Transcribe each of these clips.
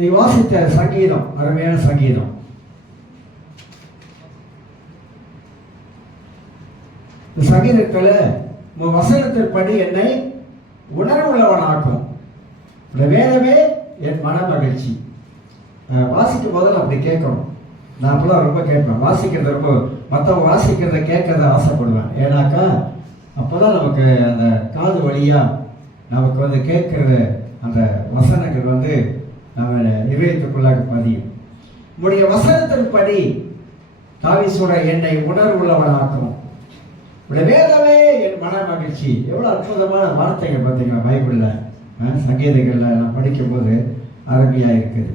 நீ வாசித்த சங்கீதம் அருமையான சங்கீதம். சங்கீதத்தில் வசனத்தின்படி என்னை உணர்வுள்ளவனாக்கும், வேதமே என் மன மகிழ்ச்சி. வாசிக்கும் போது அப்படி கேட்கணும். நான் அப்பெல்லாம் ரொம்ப கேட்பேன், வாசிக்கிறது ரொம்ப, மற்றவங்க வாசிக்கிறத கேட்கறத ஆசைப்படுவேன். ஏன்னாக்கா அப்போதான் நமக்கு அந்த காது வழியாக நமக்கு வந்து கேட்குற அந்த வசனங்கள் வந்து நம்ம இதயத்துக்குள்ளாக பதியும். உடைய வசனத்தின்படி தாவீது சொல்ற என்னை உணர்வுள்ளவனாக்கும், உடைய வேதமே என் மன மகிழ்ச்சி. எவ்வளோ அற்புதமான வார்த்தைகள் பார்த்தீங்கன்னா பைபிளில் சங்கீதங்களில் நான் படிக்கும்போது அருமையாக இருக்குது.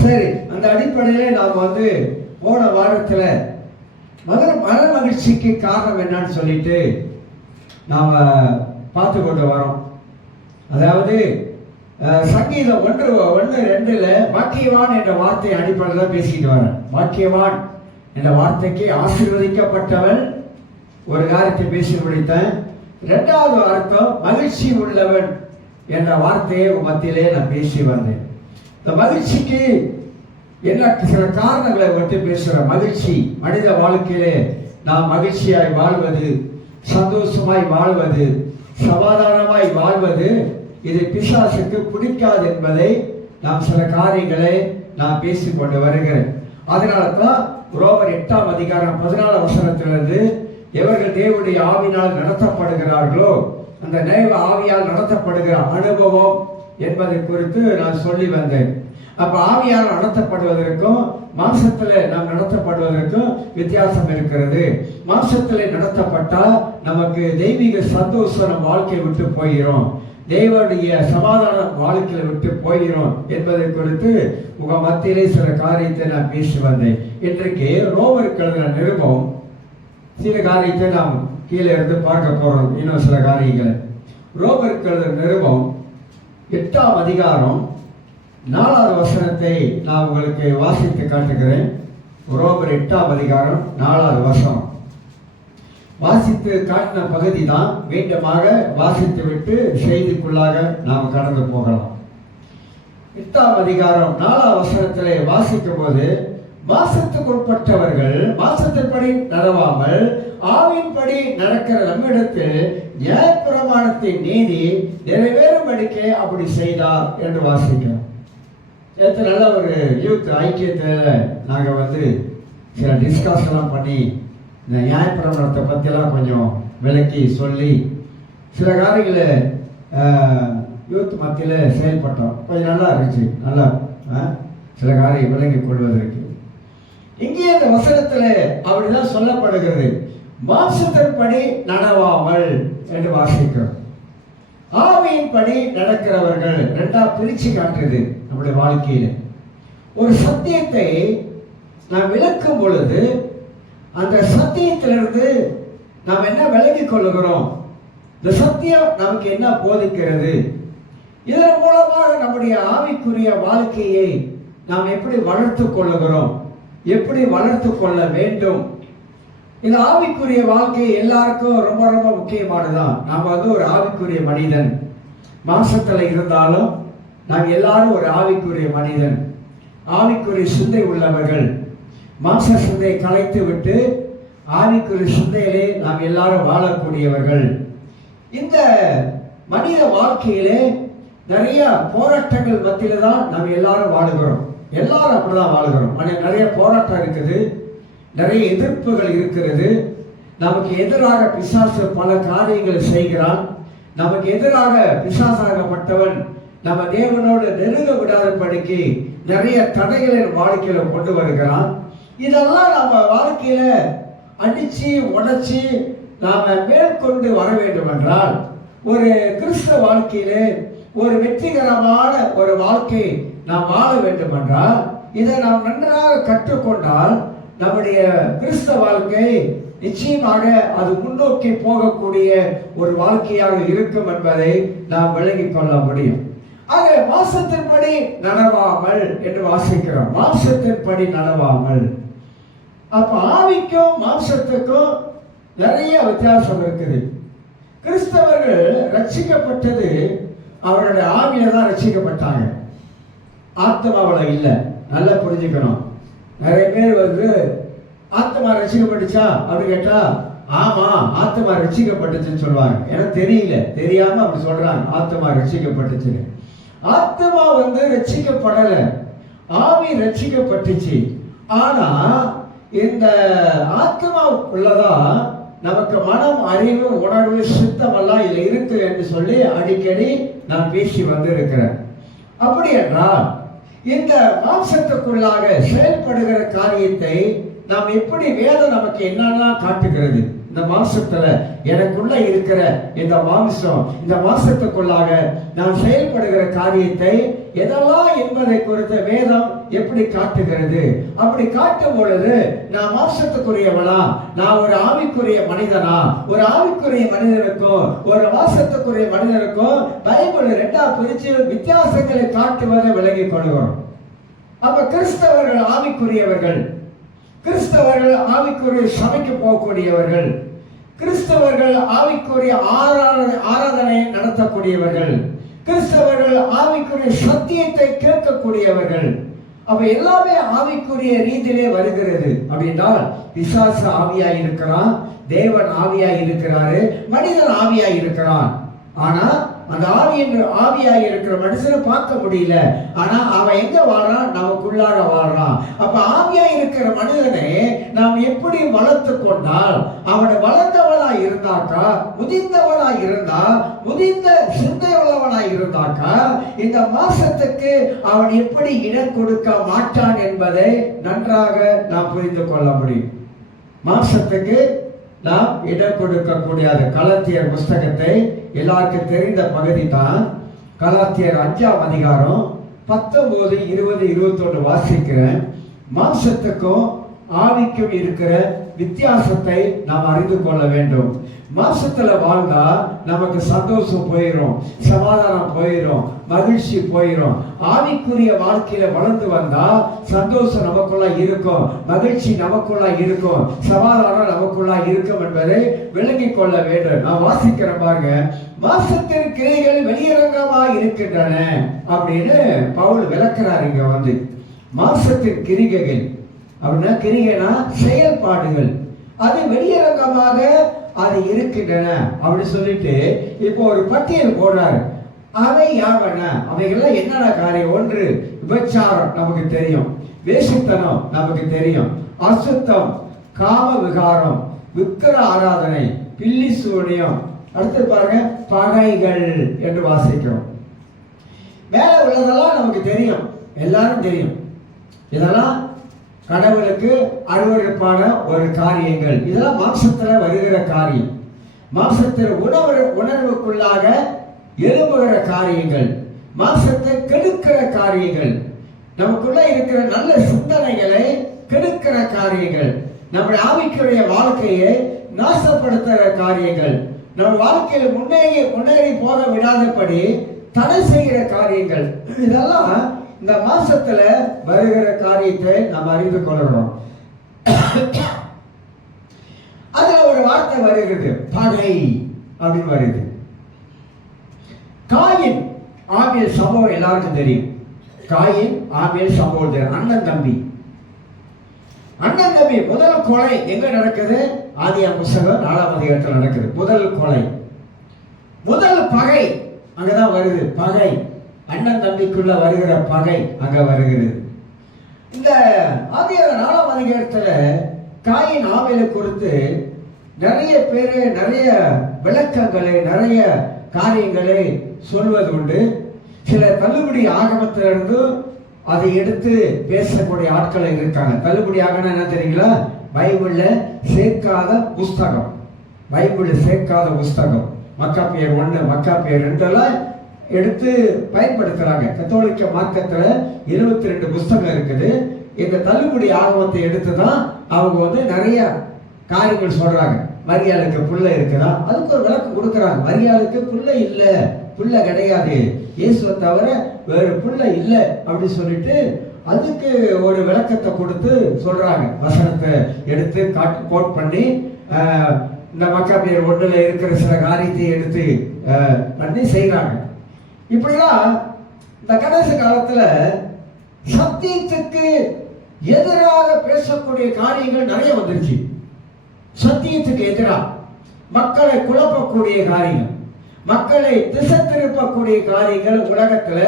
சரி, அந்த அடிப்படையிலே நாம் வந்து போன வாரத்தில் மன மகிழ்ச்சிக்கு காரணம் என்னன்னு சொல்லிட்டு நாம் பார்த்து கொண்டு வரோம். அதாவது சங்கீதம் 1:1-2 வாக்கியவான் என்ற வார்த்தை அடிப்படையில் தான் பேசிட்டு வரேன். வாக்கியவான் என்ற வார்த்தைக்கு ஆசீர்வதிக்கப்பட்டவன் ஒரு காரியத்தை பேசி முடித்தேன். 2வது அர்த்தம் மகிழ்ச்சி உள்ளவன் என்ற வார்த்தையை மத்தியிலே நான் பேசி வந்தேன். இந்த மகிழ்ச்சிக்கு என்ன சில காரணங்களை பற்றி பேசுகிறேன். மகிழ்ச்சி மனித வாழ்க்கையிலே நாம் மகிழ்ச்சியாய் வாழ்வது, சந்தோஷமாய் வாழ்வது, சமாதானமாய் வாழ்வது, இது பிசாசுக்கு பிடிக்காது என்பதை நாம் சில காரியங்களை நான் பேசிக்கொண்டு வருகிறேன். அதனால தான் ரோமர் 8:14 எவர்கள் தேவனுடைய ஆவியினால் நடத்தப்படுகிறார்களோ அந்த தேவ ஆவியால் நடத்தப்படுகிற அனுபவம் என்பதை குறித்து நான் சொல்லி வந்தேன். அப்ப ஆவியால் நடத்தப்படுவதற்கும் மாம்சத்திலே நாம் நடத்தப்படுவதற்கும் வித்தியாசம் இருக்கிறது. மாம்சத்திலே நடத்தப்பட்டால் நமக்கு தெய்வீக சந்தோஷம் நம் வாழ்க்கையை விட்டு போயிடும், தேவனுடைய சமாதான வாழ்க்கையை விட்டு போயிடும் என்பதை குறித்து உங்க மத்தியிலே சில காரியத்தை நான் பேசி வந்தேன். இன்றைக்கு ரோமருக்கு எழுதின நிருபம் சில காரியத்தை நாம் கீழே இருந்து பார்க்க போறோம். இன்னும் சில காரியங்களை ரோமருக்கு எழுதின நிருபம் 8:4 நான் உங்களுக்கு வாசித்து காட்டுகிறேன். ரோமர் 8:4 வாசித்து காட்டின பகுதி தான் மீண்டுமாக வாசித்து விட்டு செய்திக்குள்ளாக நாம் கடந்து போகலாம். 8:4 வாசிக்கும் போது, மாசத்துக்குட்பட்டவர்கள் மாசத்தின்படி நடவாமல் ஆவின்படி நடக்கிற நம்மிடத்தில் நியாயப்பிரமாணத்தின் நீதி நிறைவேறும்படிக்கே அப்படி செய்தார் என்று வாசிக்கிறோம். நேற்று நல்ல ஒரு யூத் ஐக்கியத்தில் நாங்கள் வந்து சில டிஸ்கஸ் எல்லாம் பண்ணி இந்த நியாயப்பிரமாணத்தை பற்றியெல்லாம் கொஞ்சம் விளக்கி சொல்லி சில காரியங்களை யூத் மத்தியில் செயல்பட்டோம். கொஞ்சம் நல்லா இருந்துச்சு. நல்லா சில காரியம் விளங்கிக் கொள்வதற்கு இங்கே இந்த வசனத்தில் அப்படிதான் சொல்லப்படுகிறது. மாம்சத்தின்படி நடவாமல் என்று வாசிக்கிறோம். ஆவியின்படி நடக்கிறவர்கள். 2 பிரிச்சு காட்டுறது. நம்முடைய வாழ்க்கையில ஒரு சத்தியத்தை நாம் விளக்கும் பொழுது அந்த சத்தியத்திலிருந்து நாம் என்ன விளங்கிக் கொள்ளுகிறோம், இந்த சத்தியம் நமக்கு என்ன போதிக்கிறது, இதன் மூலமாக நம்முடைய ஆவிக்குரிய வாழ்க்கையை நாம் எப்படி வளர்த்து கொள்ளுகிறோம், எப்படி வளர்த்து கொள்ள வேண்டும். இந்த ஆவிக்குரிய வாழ்க்கை எல்லாருக்கும் ரொம்ப ரொம்ப முக்கியமானதுதான். நாம் வந்து ஒரு ஆவிக்குரிய மனிதன், மாம்சத்தில் இருந்தாலும் நாம் எல்லாரும் ஒரு ஆவிக்குரிய மனிதன், ஆவிக்குரிய சிந்தை உள்ளவர்கள். மாம்ச சிந்தையை கலைத்து விட்டு ஆவிக்குரிய சிந்தையிலே நாம் எல்லாரும் வாழக்கூடியவர்கள். இந்த மனித வாழ்க்கையிலே நிறைய போராட்டங்கள் மத்தியில தான் நாம் எல்லாரும் வாழுகிறோம். எல்லாரும் அப்படிதான் வாழுகிறோம். நிறைய போராட்டம் இருக்குது, நிறைய எதிர்ப்புகள் இருக்கிறது. நமக்கு எதிராக பிசாசு பல காரியங்களை செய்கிறான். நமக்கு எதிராக பிசாசாகப்பட்டவன் நம்ம தேவனோடு நெருங்க விடாதபடிக்கு நிறைய தடைகளை வாழ்க்கையில கொண்டு வருகிறான். இதெல்லாம் நம்ம வாழ்க்கையில அடிச்சு உடைச்சி நாம மேற்கொண்டு வர வேண்டும் என்றால், ஒரு கிறிஸ்தவ வாழ்க்கையில ஒரு வெற்றிகரமான ஒரு வாழ்க்கை நாம் வாழ வேண்டும் என்றால், இதை நாம் நன்றாக கற்றுக்கொண்டால் நம்முடைய கிறிஸ்தவ வாழ்க்கை நிச்சயமாக அது முன்னோக்கி போகக்கூடிய ஒரு வாழ்க்கையாக இருக்கும் என்பதை நாம் விளங்கிக் கொள்ள முடியும். ஆக மாம்சத்தின்படி நடவாமல் என்று வாசிக்கிறோம். மாம்சத்தின்படி நடவாமல். அப்ப ஆவிக்கும் மாம்சத்துக்கும் நிறைய வித்தியாசம் இருக்குது. கிறிஸ்தவர்கள் ரட்சிக்கப்பட்டது அவருடைய ஆவியில தான் ரட்சிக்கப்பட்டாங்க. ஆத்மாவில் இல்லை. நல்லா புரிஞ்சுக்கணும். நிறைய பேர் வந்து ஆத்மா ரசிக்கப்பட்டுச்சா அப்படின்னு கேட்டா ஆமா ஆத்மா ரசிக்கப்பட்டுச்சுன்னு சொல்லுவாங்க. ஏன்னா தெரியல, தெரியாம அப்படி சொல்றாங்க ஆத்மா ரசிக்கப்பட்டுச்சுன்னு. ஆத்மா வந்து ரசிக்கப்படல, ஆவி ரசிக்கப்பட்டுச்சு. ஆனா இந்த ஆத்மா உள்ளதான் நமக்கு மனம், அறிவு, உணர்வு, சித்தம் எல்லாம் இதுல இருக்கு என்று சொல்லி அடிக்கடி நான் பேசி வந்து இருக்கிறேன். அப்படி என்றால் இந்த மாம்சத்துக்குள்ளாக செயல்படுகிற காரியத்தை நாம் எப்படி, வேதம் நமக்கு என்னெல்லாம் காட்டுகிறது? இந்த மாம்சத்துல எனக்குள்ள இருக்கிற இந்த மாம்சம், இந்த மாம்சத்துக்குள்ளாக நான் செயல்படுகிற காரியத்தை எதெல்லாம் என்பதை குறித்த வேதம் எப்படி காட்டுகிறது? அப்படி காட்டும் பொழுது நான் மாம்சத்துக்குரியவனா, நான் ஒரு ஆவிக்குரிய மனிதனா? ஒரு ஆவிக்குரிய மனிதனுக்கும் ஒரு மாம்சத்துக்குரிய மனிதனுக்கும் பைபிள் ரெண்டா பிரிச்சு வித்தியாசங்களை காட்டுவதை விலகிக் கொள்கிறோம். அப்ப கிறிஸ்தவர்கள் ஆவிக்குரியவர்கள், கிறிஸ்தவர்கள் ஆவிக்குரிய சபைக்கு போகக்கூடியவர்கள், கிறிஸ்தவர்கள் ஆவிக்குரிய ஆராதனை நடத்தக்கூடியவர்கள், கிறிஸ்தவர்கள் ஆவிக்குரிய சத்தியத்தை கேட்கக்கூடியவர்கள். அப்ப எல்லாமே ஆவிக்குரிய ரீதியிலே வருகிறது. அப்படின்றால் பிசாசு ஆவியாய் இருக்கிறான், தேவன் ஆவியாய் இருக்கிறாரு, மனிதன் ஆவியாய் இருக்கிறான். ஆனா அந்த ஆவியாய் இருக்கிற மனுஷனை பார்க்க முடியல. ஆனா அவன் எங்க வாழ்றான்? நமக்குள்ளாக வாழ்றான். அப்ப ஆவியாய் இருக்கிற மனிதனை நாம் எப்படி வளர்த்து கொண்டால், அவனை வளர்ந்தவனா இருந்தாக்கா, முதிர்ந்தவனா இருந்தா, முதிர்ந்த சிந்தை உள்ளவனாய் இருந்தாக்கா, இந்த மாசத்துக்கு அவன் எப்படி இடம் கொடுக்க மாட்டான் என்பதை நன்றாக நாம் புரிந்து கொள்ள முடியும். மாசத்துக்கு நாம் இடம் கொடுக்க கூடியது. கலாத்தியர் புஸ்தகத்தை எல்லாருக்கும் தெரிந்த பகுதி தான். கலாத்தியர் 5ஆம் அதிகாரம் 19, 20, 21 வாசிக்கிறேன். மாம்சத்துக்கும் ஆவிக்கும் இருக்கிற வித்தியாசத்தை நாம் அறிந்து கொள்ள வேண்டும். மாம்சத்துல வாழ்ந்தா நமக்கு சந்தோஷம் போயிடும், சமாதானம் போயிடும், மகிழ்ச்சி போயிடும். ஆவிக்குரிய வாழ்க்கையில வளர்ந்து வந்தா சந்தோஷம் நமக்குள்ள இருக்கும், மகிழ்ச்சி நமக்குள்ள இருக்கும், சமாதானம் நமக்குள்ள இருக்கும் என்பதை விளங்கிக் கொள்ள வேண்டும். நான் வாசிக்கிறேன் பாருங்க. மாம்சத்தின் கிரைகள் வெளியரங்கமா இருக்கின்றன அப்படின்னு பவுல் விளக்குறார். இங்க வந்து மாம்சத்தின் கிரிகைகள் அப்படின்னா, கிரிகைனா செயல்பாடுகள், அது வெளியரங்கமாக அது இருக்கின்றன அப்படி சொல்லிட்டு இப்போ ஒரு பட்டியல் போடுறாரு. அவை யாவன? அவைகள்லாம் என்னென்ன காரியம்? ஒன்று, விபச்சாரம் நமக்கு தெரியும், வேசித்தனம் நமக்கு தெரியும், அசுத்தம், காம விகாரம், விக்கிர ஆராதனை, பில்லி சூனியம். அடுத்து பாருங்க, பகைகள் என்று வாசிக்கிறோம். மேல உள்ளதெல்லாம் நமக்கு தெரியும், எல்லாரும் தெரியும். இதெல்லாம் கடவுளுக்கு அருவருப்பான ஒரு காரியங்கள். இதெல்லாம் மாம்சத்துல வருகிற காரியம். மாம்சத்தில் உணர்வுக்குள்ளாக எழும்புகிற காரியங்கள், மாம்சத்தை கெடுக்கிற காரியங்கள், நமக்குள்ள இருக்கிற நல்ல சிந்தனைகளை கெடுக்கிற காரியங்கள், நம்முடைய ஆவிக்குரிய வாழ்க்கையை நாசப்படுத்துகிற காரியங்கள், நம்ம வாழ்க்கையில் முன்னேறி போக விடாதபடி தடை செய்கிற காரியங்கள். இதெல்லாம் இந்த மாசத்துல வருகிற காரியத்தை நாம் அறிந்து கொள்ளணும். அதுல ஒரு வார்த்தை வருகிறது, பகை அப்படின்னு வருது. காயின் ஆபேல் சம்பவம் எல்லாருக்கும் தெரியும். காயின் ஆபேல் சம்பவம் தெரியும். அண்ணன் தம்பி முதல் கொலை எங்க நடக்குது? ஆதியாகமம் புத்தகம் 4ஆம் அதிகாரத்தில் நடக்குது. முதல் கொலை, முதல் பகை அங்கதான் வருது. பகை, அண்ணன் தம்பிக்குள்ள வருகிற பகை அங்க வருகிறது. இந்த ஆதியாகமம் 4ஆம் அதிகாரத்துல காயின் ஆபேலை குறித்து நிறைய பேரு நிறைய விளக்கங்களை, நிறைய காரியங்களை சொல்வது உண்டு. சில தள்ளுபடி ஆகமத்திலிருந்து அதை எடுத்து பேசக்கூடிய ஆட்கள் இருக்காங்க. தள்ளுபடி ஆகணும் என்ன தெரியுங்களா? பைபிள்ல சேர்க்காத புஸ்தகம், பைபிள்ல சேர்க்காத புஸ்தகம். மக்காபியர் 1, மக்காபியர் 2 எடுத்து பயன்படுத்துறாங்க. கத்தோலிக்க மார்க்கத்துல 22 புஸ்தகம் இருக்குது. இந்த தள்ளுபடி ஆகமத்தை எடுத்துதான் அவங்க வந்து நிறைய காரியங்கள் சொல்றாங்க. மரியாளுக்கு புள்ள இருக்குதா, அதுக்கு ஒரு விளக்கம் கொடுக்குறாங்க. மரியாளுக்கு புள்ள இல்ல, புள்ள கிடையாது, இயேசுவை தவிர வேறு புள்ள இல்லை அப்படி சொல்லிட்டு அதுக்கு ஒரு விளக்கத்தை கொடுத்து சொல்றாங்க. வசனத்தை எடுத்து கோட் பண்ணி இந்த மக்காபியர் 1 இருக்கிற சில காரியத்தை எடுத்து பண்ணி செய்யறாங்க. இப்படிலாம் இந்த கடைசி காலத்துல சத்தியத்துக்கு எதிராக பேசக்கூடிய காரியங்கள் நிறைய வந்துருச்சு. சத்தியத்துக்கு எதிராக மக்களை குழப்பக்கூடிய காரியம், மக்களை திசை திருப்பக்கூடிய காரியங்கள் உலகத்துல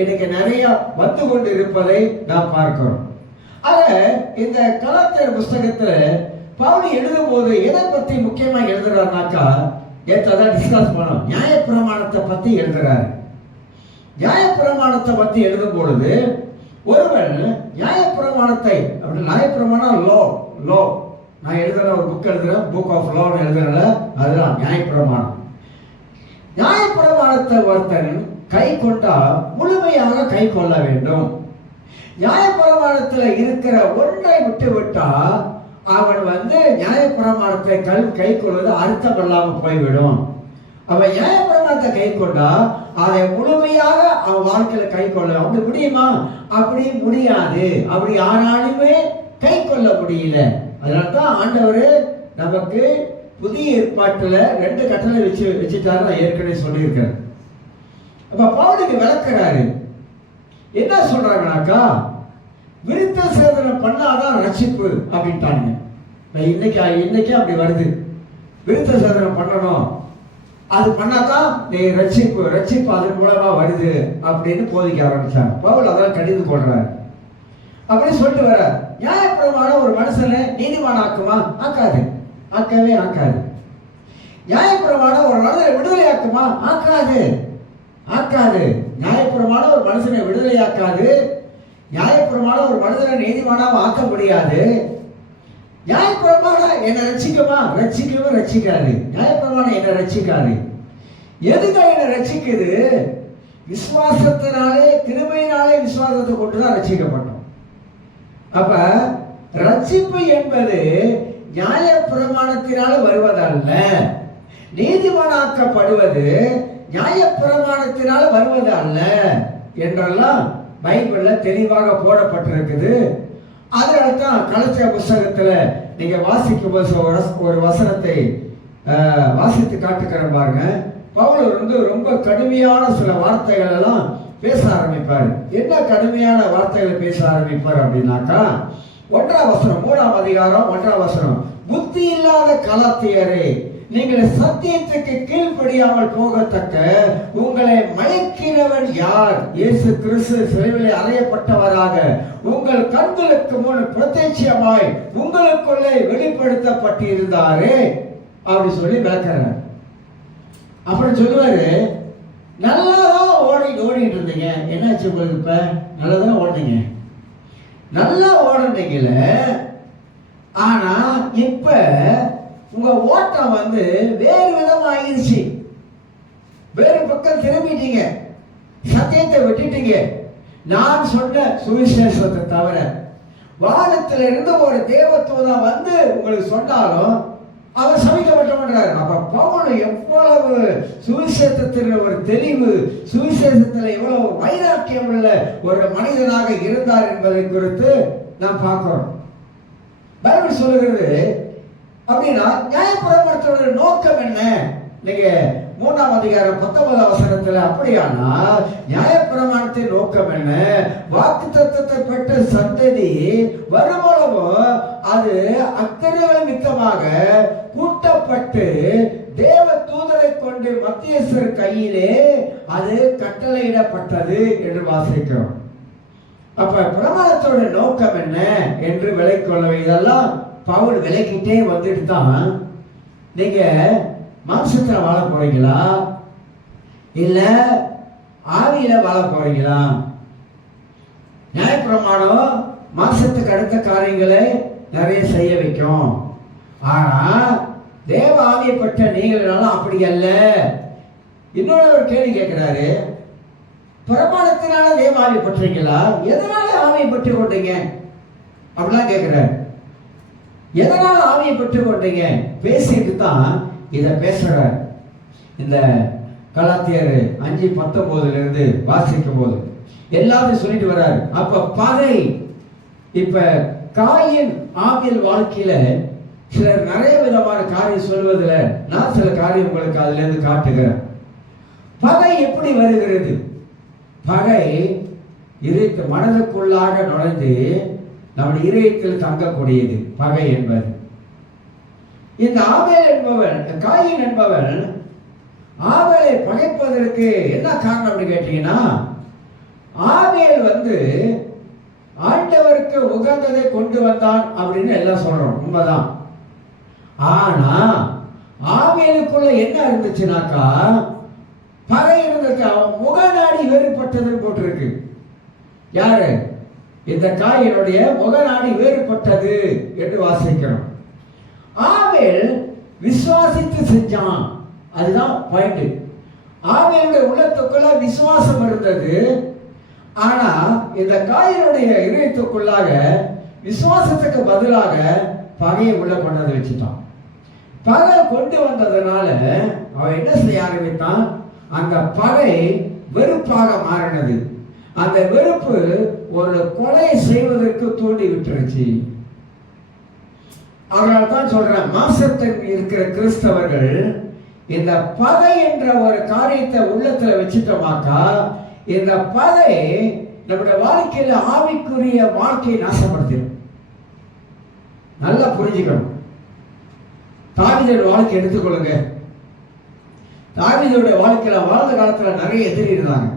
இன்னைக்கு நிறைய வந்து கொண்டு இருப்பதை நாம் பார்க்கிறோம். ஆக இந்த கலாத்தியர் புஸ்தகத்துல பவுல் எழுதும் போது எதை பத்தி முக்கியமா எழுதுறாருனாக்கா, ஏற்றதான் டிஸ்கஸ் பண்ணோம், நியாயப்பிரமாணத்தை பத்தி எழுதுறாரு. நியாயப்பிரமாணத்தை பத்தி எழுதும் பொழுது ஒருவன் நியாயப்பிரமாணத்தை, நியாயப்பிரமாணம் லோ லோ, நான் எழுதுற ஒரு புக் எழுதுறேன், புக் ஆஃப் லோ எழுதுறல, அதுதான் நியாயப்பிரமாணம். நியாயப்பிரமாணத்தை ஒருத்தன் கை கொண்டா முழுமையாக கை கொள்ள வேண்டும். நியாயப்பிரமாணத்தில் இருக்கிற ஒன்றை விட்டு விட்டா அவன் நியாயப்பிரமாணத்தை கை கொள்வது அர்த்தம் இல்லாமல் போய்விடும். அவன் நியாயப்பிரமாணத்தை கை கொண்டா அதை முழுமையாக அவன் வாழ்க்கையில கை கொள்ள அப்படி முடியுமா? அப்படி முடியாது. அப்படி யாராலுமே கை கொள்ள முடியல. அதனால்தான் ஆண்டவர் நமக்கு புதிய ஏற்பாட்டுல 2 கட்டளை வச்சுட்டாரு. நான் ஏற்கனவே சொல்லியிருக்கேன். அப்ப பவுலுக்கு விளக்குறாரு. என்ன சொல்றாங்கனாக்கா, விருத்த சேதனம் பண்ணாதான் ரட்சிப்பு அப்படின்ட்டாங்க. இன்னைக்கு அப்படி வருது, விருத்த சேதனம் பண்ணணும், அது பண்ணாதான் நீ ரட்சிப்பு அதன் மூலமா வருது அப்படின்னு போதிக்க ஆரம்பிச்சாங்க. பவுல் அதான் கடிந்து போடுறாரு. அப்படி சொல்லிட்டு வர, நியாயப்பிரமாணம் ஒரு மனுஷனை நீதிமான் ஆக்குமா? ஆக்கவே ஆக்காது. நியாயப்பிரமாணம் ஒரு மனிதனை விடுதலை ஆக்குமா? ஆக்காது. நியாயப்பிரமாணம் ஒரு மனுஷனை விடுதலை ஆக்காது. நியாயப்பிரமாணம் ஒரு மனிதனை நீதிமானாக ஆக்க முடியாது. நியாயப்பிரமாணம் என்ன ரட்சிக்குமா? ரட்சிக்காது. நியாயப்பிரமாணம் என்ன ரட்சிக்காது. எதுக்காக என்ன ரட்சிக்குது? விசுவாசத்தினாலே, கிருபையினாலே விசுவாசத்தை கொண்டுதான் ரட்சிக்கப்பட்டோம். அப்ப ரட்சிப்பு என்பது நியாயப்பிரமாணத்தினால வருவதல்ல. நீதிமானாக்கப்படுவது நியாயப்பிரமாணத்தினால வருவது அல்ல என்றெல்லாம் பைபிள்ல தெளிவாக போடப்பட்டிருக்குது. அதனால்தான் கலாத்தியர் புஸ்தகத்துல நீங்க வாசிக்கும் போது ஒரு வசனத்தை வாசித்து காட்டுக்கிறேன் பாருங்க. பவுல் ரொம்ப கடுமையான சில வார்த்தைகள் எல்லாம் பேச ஆரம்பிப்பார். என்ன கடுமையான வார்த்தைகளை பேச ஆரம்பிப்பார் அப்படின்னாக்கா, 1ஆம் வசனம், 3ஆம் அதிகாரம் 1ஆம் வசனம், புத்தி இல்லாத கலாத்தியரே, நீங்கள் சத்தியத்துக்கு கீழ்ப்படியாமல் போகத்தக்க உங்களை மயக்கினவன் யார்? இயேசு கிறிஸ்து சிலுவையிலே அறையப்பட்டவராக உங்கள் கண்களுக்கு முன் பிரத்யட்சமாய் உங்களுக்குள்ளே வெளிப்படுத்தப்பட்டிருந்தாரே அப்படி சொல்லி விளக்கிறார். அப்படி சொல்லுவாரு, நல்லாதான் ஓடிட்டு இருந்தீங்க, என்னாச்சு உங்களுக்கு? இப்ப நல்லாதான் ஓடுனீங்க, நல்லா ஓடுனீங்கல, ஆனா இப்ப உங்க ஓட்டம் வேறு விதம் ஆயிடுச்சு. வேறு பக்கம் திரும்பிட்டீங்க, சத்தியத்தை விட்டுட்டீங்க. நான் சொன்ன சுவிசேஷத்தை தவிர வானத்துல இருந்து ஒரு தேவதூதன் உங்களுக்கு சொன்னாலும் அவர் சபிக்கப்பட்டவன்றார். அப்ப பவுல் எவ்வளவு சுவிசேஷத்தில் ஒரு தெளிவு, சுவிசேஷத்தில் எவ்வளவு வைராக்கியம் உள்ள ஒரு மனிதனாக இருந்தார் என்பதை குறித்து நாம் பார்க்கிறோம். பைபிள் சொல்லுகிறது. அப்படின்னா நியாயப்பிரமாணத்தோட நோக்கம் என்ன? நீங்க 3ஆம் அதிகாரம் 19ஆம் வசனத்துல, அப்படியானா நியாயப்பிரமாணத்தின் நோக்கம் என்ன? வாக்குத்தத்தத்தை பெற்ற சந்ததி வருமானமும் அது அத்தனைகள் மித்தமாக கூட்டப்பட்டு தேவ தூதரை கொண்டு மத்தியஸ்தர் கையிலே அது கட்டளையிடப்பட்டது என்று வாசிக்கிறோம். அப்ப பிரமாணத்தோட நோக்கம் என்ன என்று விளக்கிக்கொள்ள, இதெல்லாம் பவுல் விளக்கிட்டே வந்துட்டு தான், நீங்க மாம்சத்துல வாழ போறீங்களா இல்ல ஆவியில வாழ போறீங்களா? நியாயப்பிரமாணம் மாம்சத்துக்கு அடுத்த காரியங்களை நிறைய செய்ய வைக்கும். ஆனா தேவ ஆவியை பெற்ற நீங்களாலும் அப்படி அல்ல. இன்னொரு ஒரு கேள்வி கேட்கிறாரு, பிரமாணத்தினால தேவ ஆவியை பெற்றீங்களா? எதனால ஆவியை பெற்றுக் கொண்டீங்க அப்படிலாம் கேட்கிறாரு. எதனால ஆவியை பெற்றுக் கொண்டீங்க பேசிட்டு தான் இதை பேசுறார். இந்த கலாத்தியர் 5:19 வாசிக்கும் போது எல்லாத்தையும் சொல்லிட்டு வர்றாரு. அப்ப பகை, இப்ப காயின் ஆவியல் வாழ்க்கையில சிலர் நிறைய விதமான காரியம் சொல்வதில் நான் சில காரியம் உங்களுக்கு அதுல இருந்து காட்டுகிறேன். பகை எப்படி வருகிறது? பகை இதயத்து மனதுக்குள்ளாக நுழைந்து நம்முடைய இதயத்தில் தங்கக்கூடியது பகை என்பது. இந்த ஆபேல் என்பவன், காயின் என்பவன் ஆபேலை பகைப்பதற்கு என்ன காரணம் அப்படின்னு கேட்டீங்கன்னா, ஆபேல் ஆண்டவருக்கு உகந்ததை கொண்டு வந்தான் அப்படின்னு எல்லாம் சொல்றோம், உண்மைதான். ஆனா ஆபேலுக்குள்ள என்ன இருந்துச்சுனாக்கா, பகை இருந்துச்சு. அவன் முகநாடி வேறுபட்டதுன்னு போட்டிருக்கு. யாரு? இந்த காயினுடைய முகநாடி வேறுபட்டது என்று வாசிக்கிறோம். ஆபேல் விசுவாசித்து செஞ்சான், அதுதான் பாயிண்ட். ஆபேலுடைய உள்ளத்துக்குள்ள விசுவாசம் இருந்தது. ஆனா இந்த காயினுடைய இதயத்துக்குள்ளாக விசுவாசத்துக்கு பதிலாக பகையை உள்ள கொண்டு வச்சுட்டான். பகை கொண்டு வந்ததுனால அவன் என்ன செய்ய ஆரம்பித்தான், அந்த பகை வெறுப்பாக மாறினது. அந்த வெறுப்பு ஒரு கொலை செய்வதற்கு தூண்டி விட்டுருச்சு. அதனால தான் சொல்றேன், மாசத்தில் இருக்கிற கிறிஸ்தவர்கள் இந்த பகை என்ற ஒரு காரியத்தை உள்ளத்துல வச்சுட்டோமாக்கா, இந்த பகை நம்முடைய வாழ்க்கையில ஆவிக்குரிய வாழ்க்கையை நாசப்படுத்திடும். நல்லா புரிஞ்சுக்கணும். தாவீதோட வாழ்க்கை எடுத்துக்கொள்ளுங்க. தாவீதோட வாழ்க்கையில வாழ்ந்த காலத்துல நிறைய எதிரி இருந்தாங்க.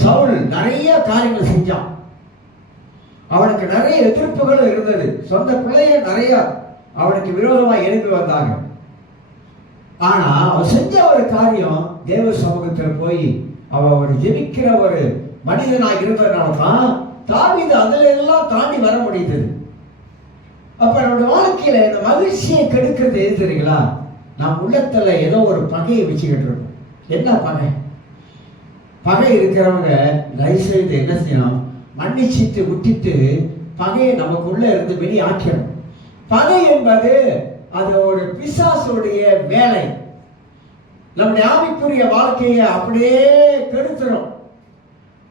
சவுல் நிறைய காரியங்கள் செஞ்சான், அவனுக்கு நிறைய எதிர்ப்புகளும் இருந்தது. சொந்த பிள்ளைய நிறைய அவனுக்கு விரோதமாக எழுப்பி வந்தாங்க. ஆனா அவன் செஞ்ச ஒரு காரியம், தேவ சமூகத்தில் போய் அவன் ஒரு ஜெபிக்கிற ஒரு மனிதனாக இருந்ததுனால தான் தாவீது அதுல எல்லாம் தாண்டி வர முடிந்தது. அப்ப நம்முடைய வாழ்க்கையில இந்த மகிழ்ச்சியை கெடுக்கிறது எது தெரியுங்களா? நம் உள்ளத்துல ஏதோ ஒரு பகையை வச்சுக்கிட்டு இருக்கோம். என்ன பகை? பகை இருக்கிறவங்க தயவு செய்து என்ன செய்யணும், மன்னிச்சிட்டு விட்டுட்டு பகையை நமக்குள்ள இருந்து வெளியாக்கணும். பகை என்பது அது ஒரு பிசாசுடைய வேலை. நம்முடைய ஆவிக்குரிய வாழ்க்கையை அப்படியே கெடுத்துரும்.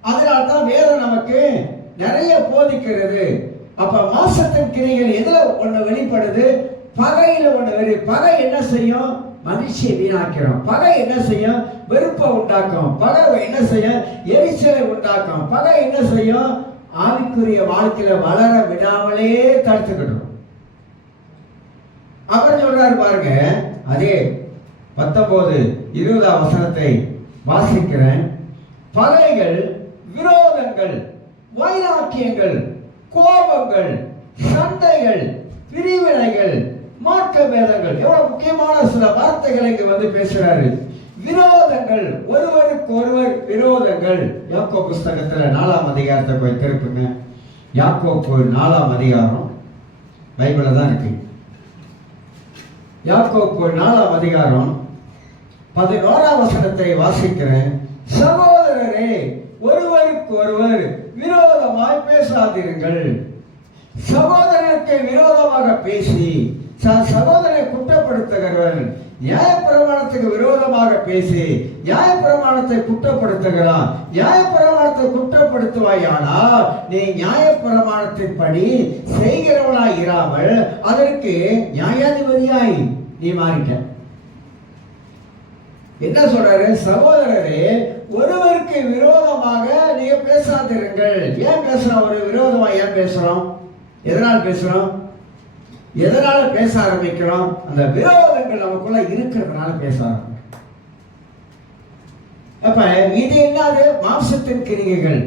அதனால்தான் வேதம் நமக்கு நிறைய போதிக்கிறது. அப்ப மாசத்தின் கிரைகள் எதுல ஒண்ணு வெளிப்படுது? பகையில ஒண்ணு. பகை என்ன செய்யும்? மகிழ்ச்சியை வீணாக்கிறோம். பகை என்ன செய்யும்? வெறுப்பை உண்டாக்கும். பகை என்ன செய்யும்? எரிச்சலை உண்டாக்கும். பகை என்ன செய்யும்? ஆவிக்குரிய வாழ்க்கையில வளர விடாமலே தடுத்துக்கிடும். அப்புறம் சொல்றாரு பாருங்க, அதே 19-20 வசனத்தை வாசிக்கிறேன். பகைகள், விரோதங்கள், வைராக்கியங்கள், கோபங்கள், சண்டைகள், பிரிவினைகள், மார்க்க பேதங்கள், எவ்வளவு முக்கியமான சில வார்த்தைகளை இங்க பேசுறாரு. விரோதங்கள், ஒருவருக்கு ஒருவர் விரோதங்கள். யாக்கோபு புஸ்தகத்துல 4ஆம் அதிகாரத்தை போய் திருப்புங்க. யாக்கோபு 4ஆம் அதிகாரம் பைபிள்ல தான் இருக்கு. யாக்கோபு 4ஆம் அதிகாரம் 11ஆம் வசனத்தை வாசிக்கிறேன். சகோதரரே, ஒருவருக்கு ஒருவர் விரோதமாய் பேசாதீர்கள். சகோதரனுக்கு விரோதமாக பேசி சகோதரனை குற்றப்படுத்துகிறவன் நியாயப்பிரமாணத்துக்கு விரோதமாக பேசி நியாயப்பிரமாணத்தை குற்றப்படுத்துகிறான். நியாயப்பிரமாணத்தை குற்றப்படுத்துவாயானால் நீ நியாயப்பிரமாணத்தின்படி செய்கிறவனாய் இராமல் அதற்கு நியாயாதிபதியாய் நீ மாறிட்ட. என்ன சொல்றாரு? சகோதரரே, ஒருவருக்கு விரோதமாக நீங்க பேசாதிருங்கள். ஏன் பேசுறோம்? ஒரு விரோதமா ஏன் பேசுறோம்? எதனால் பேசுறோம்? எதனால பேச ஆரம்பிக்கிறோம்? அந்த விரோதங்கள் நமக்குள்ள இருக்கிறதுனால பேச ஆரம்பிக்கிறோம். அப்ப இது என்னது? மாம்சத்தின் கிரியைகள்.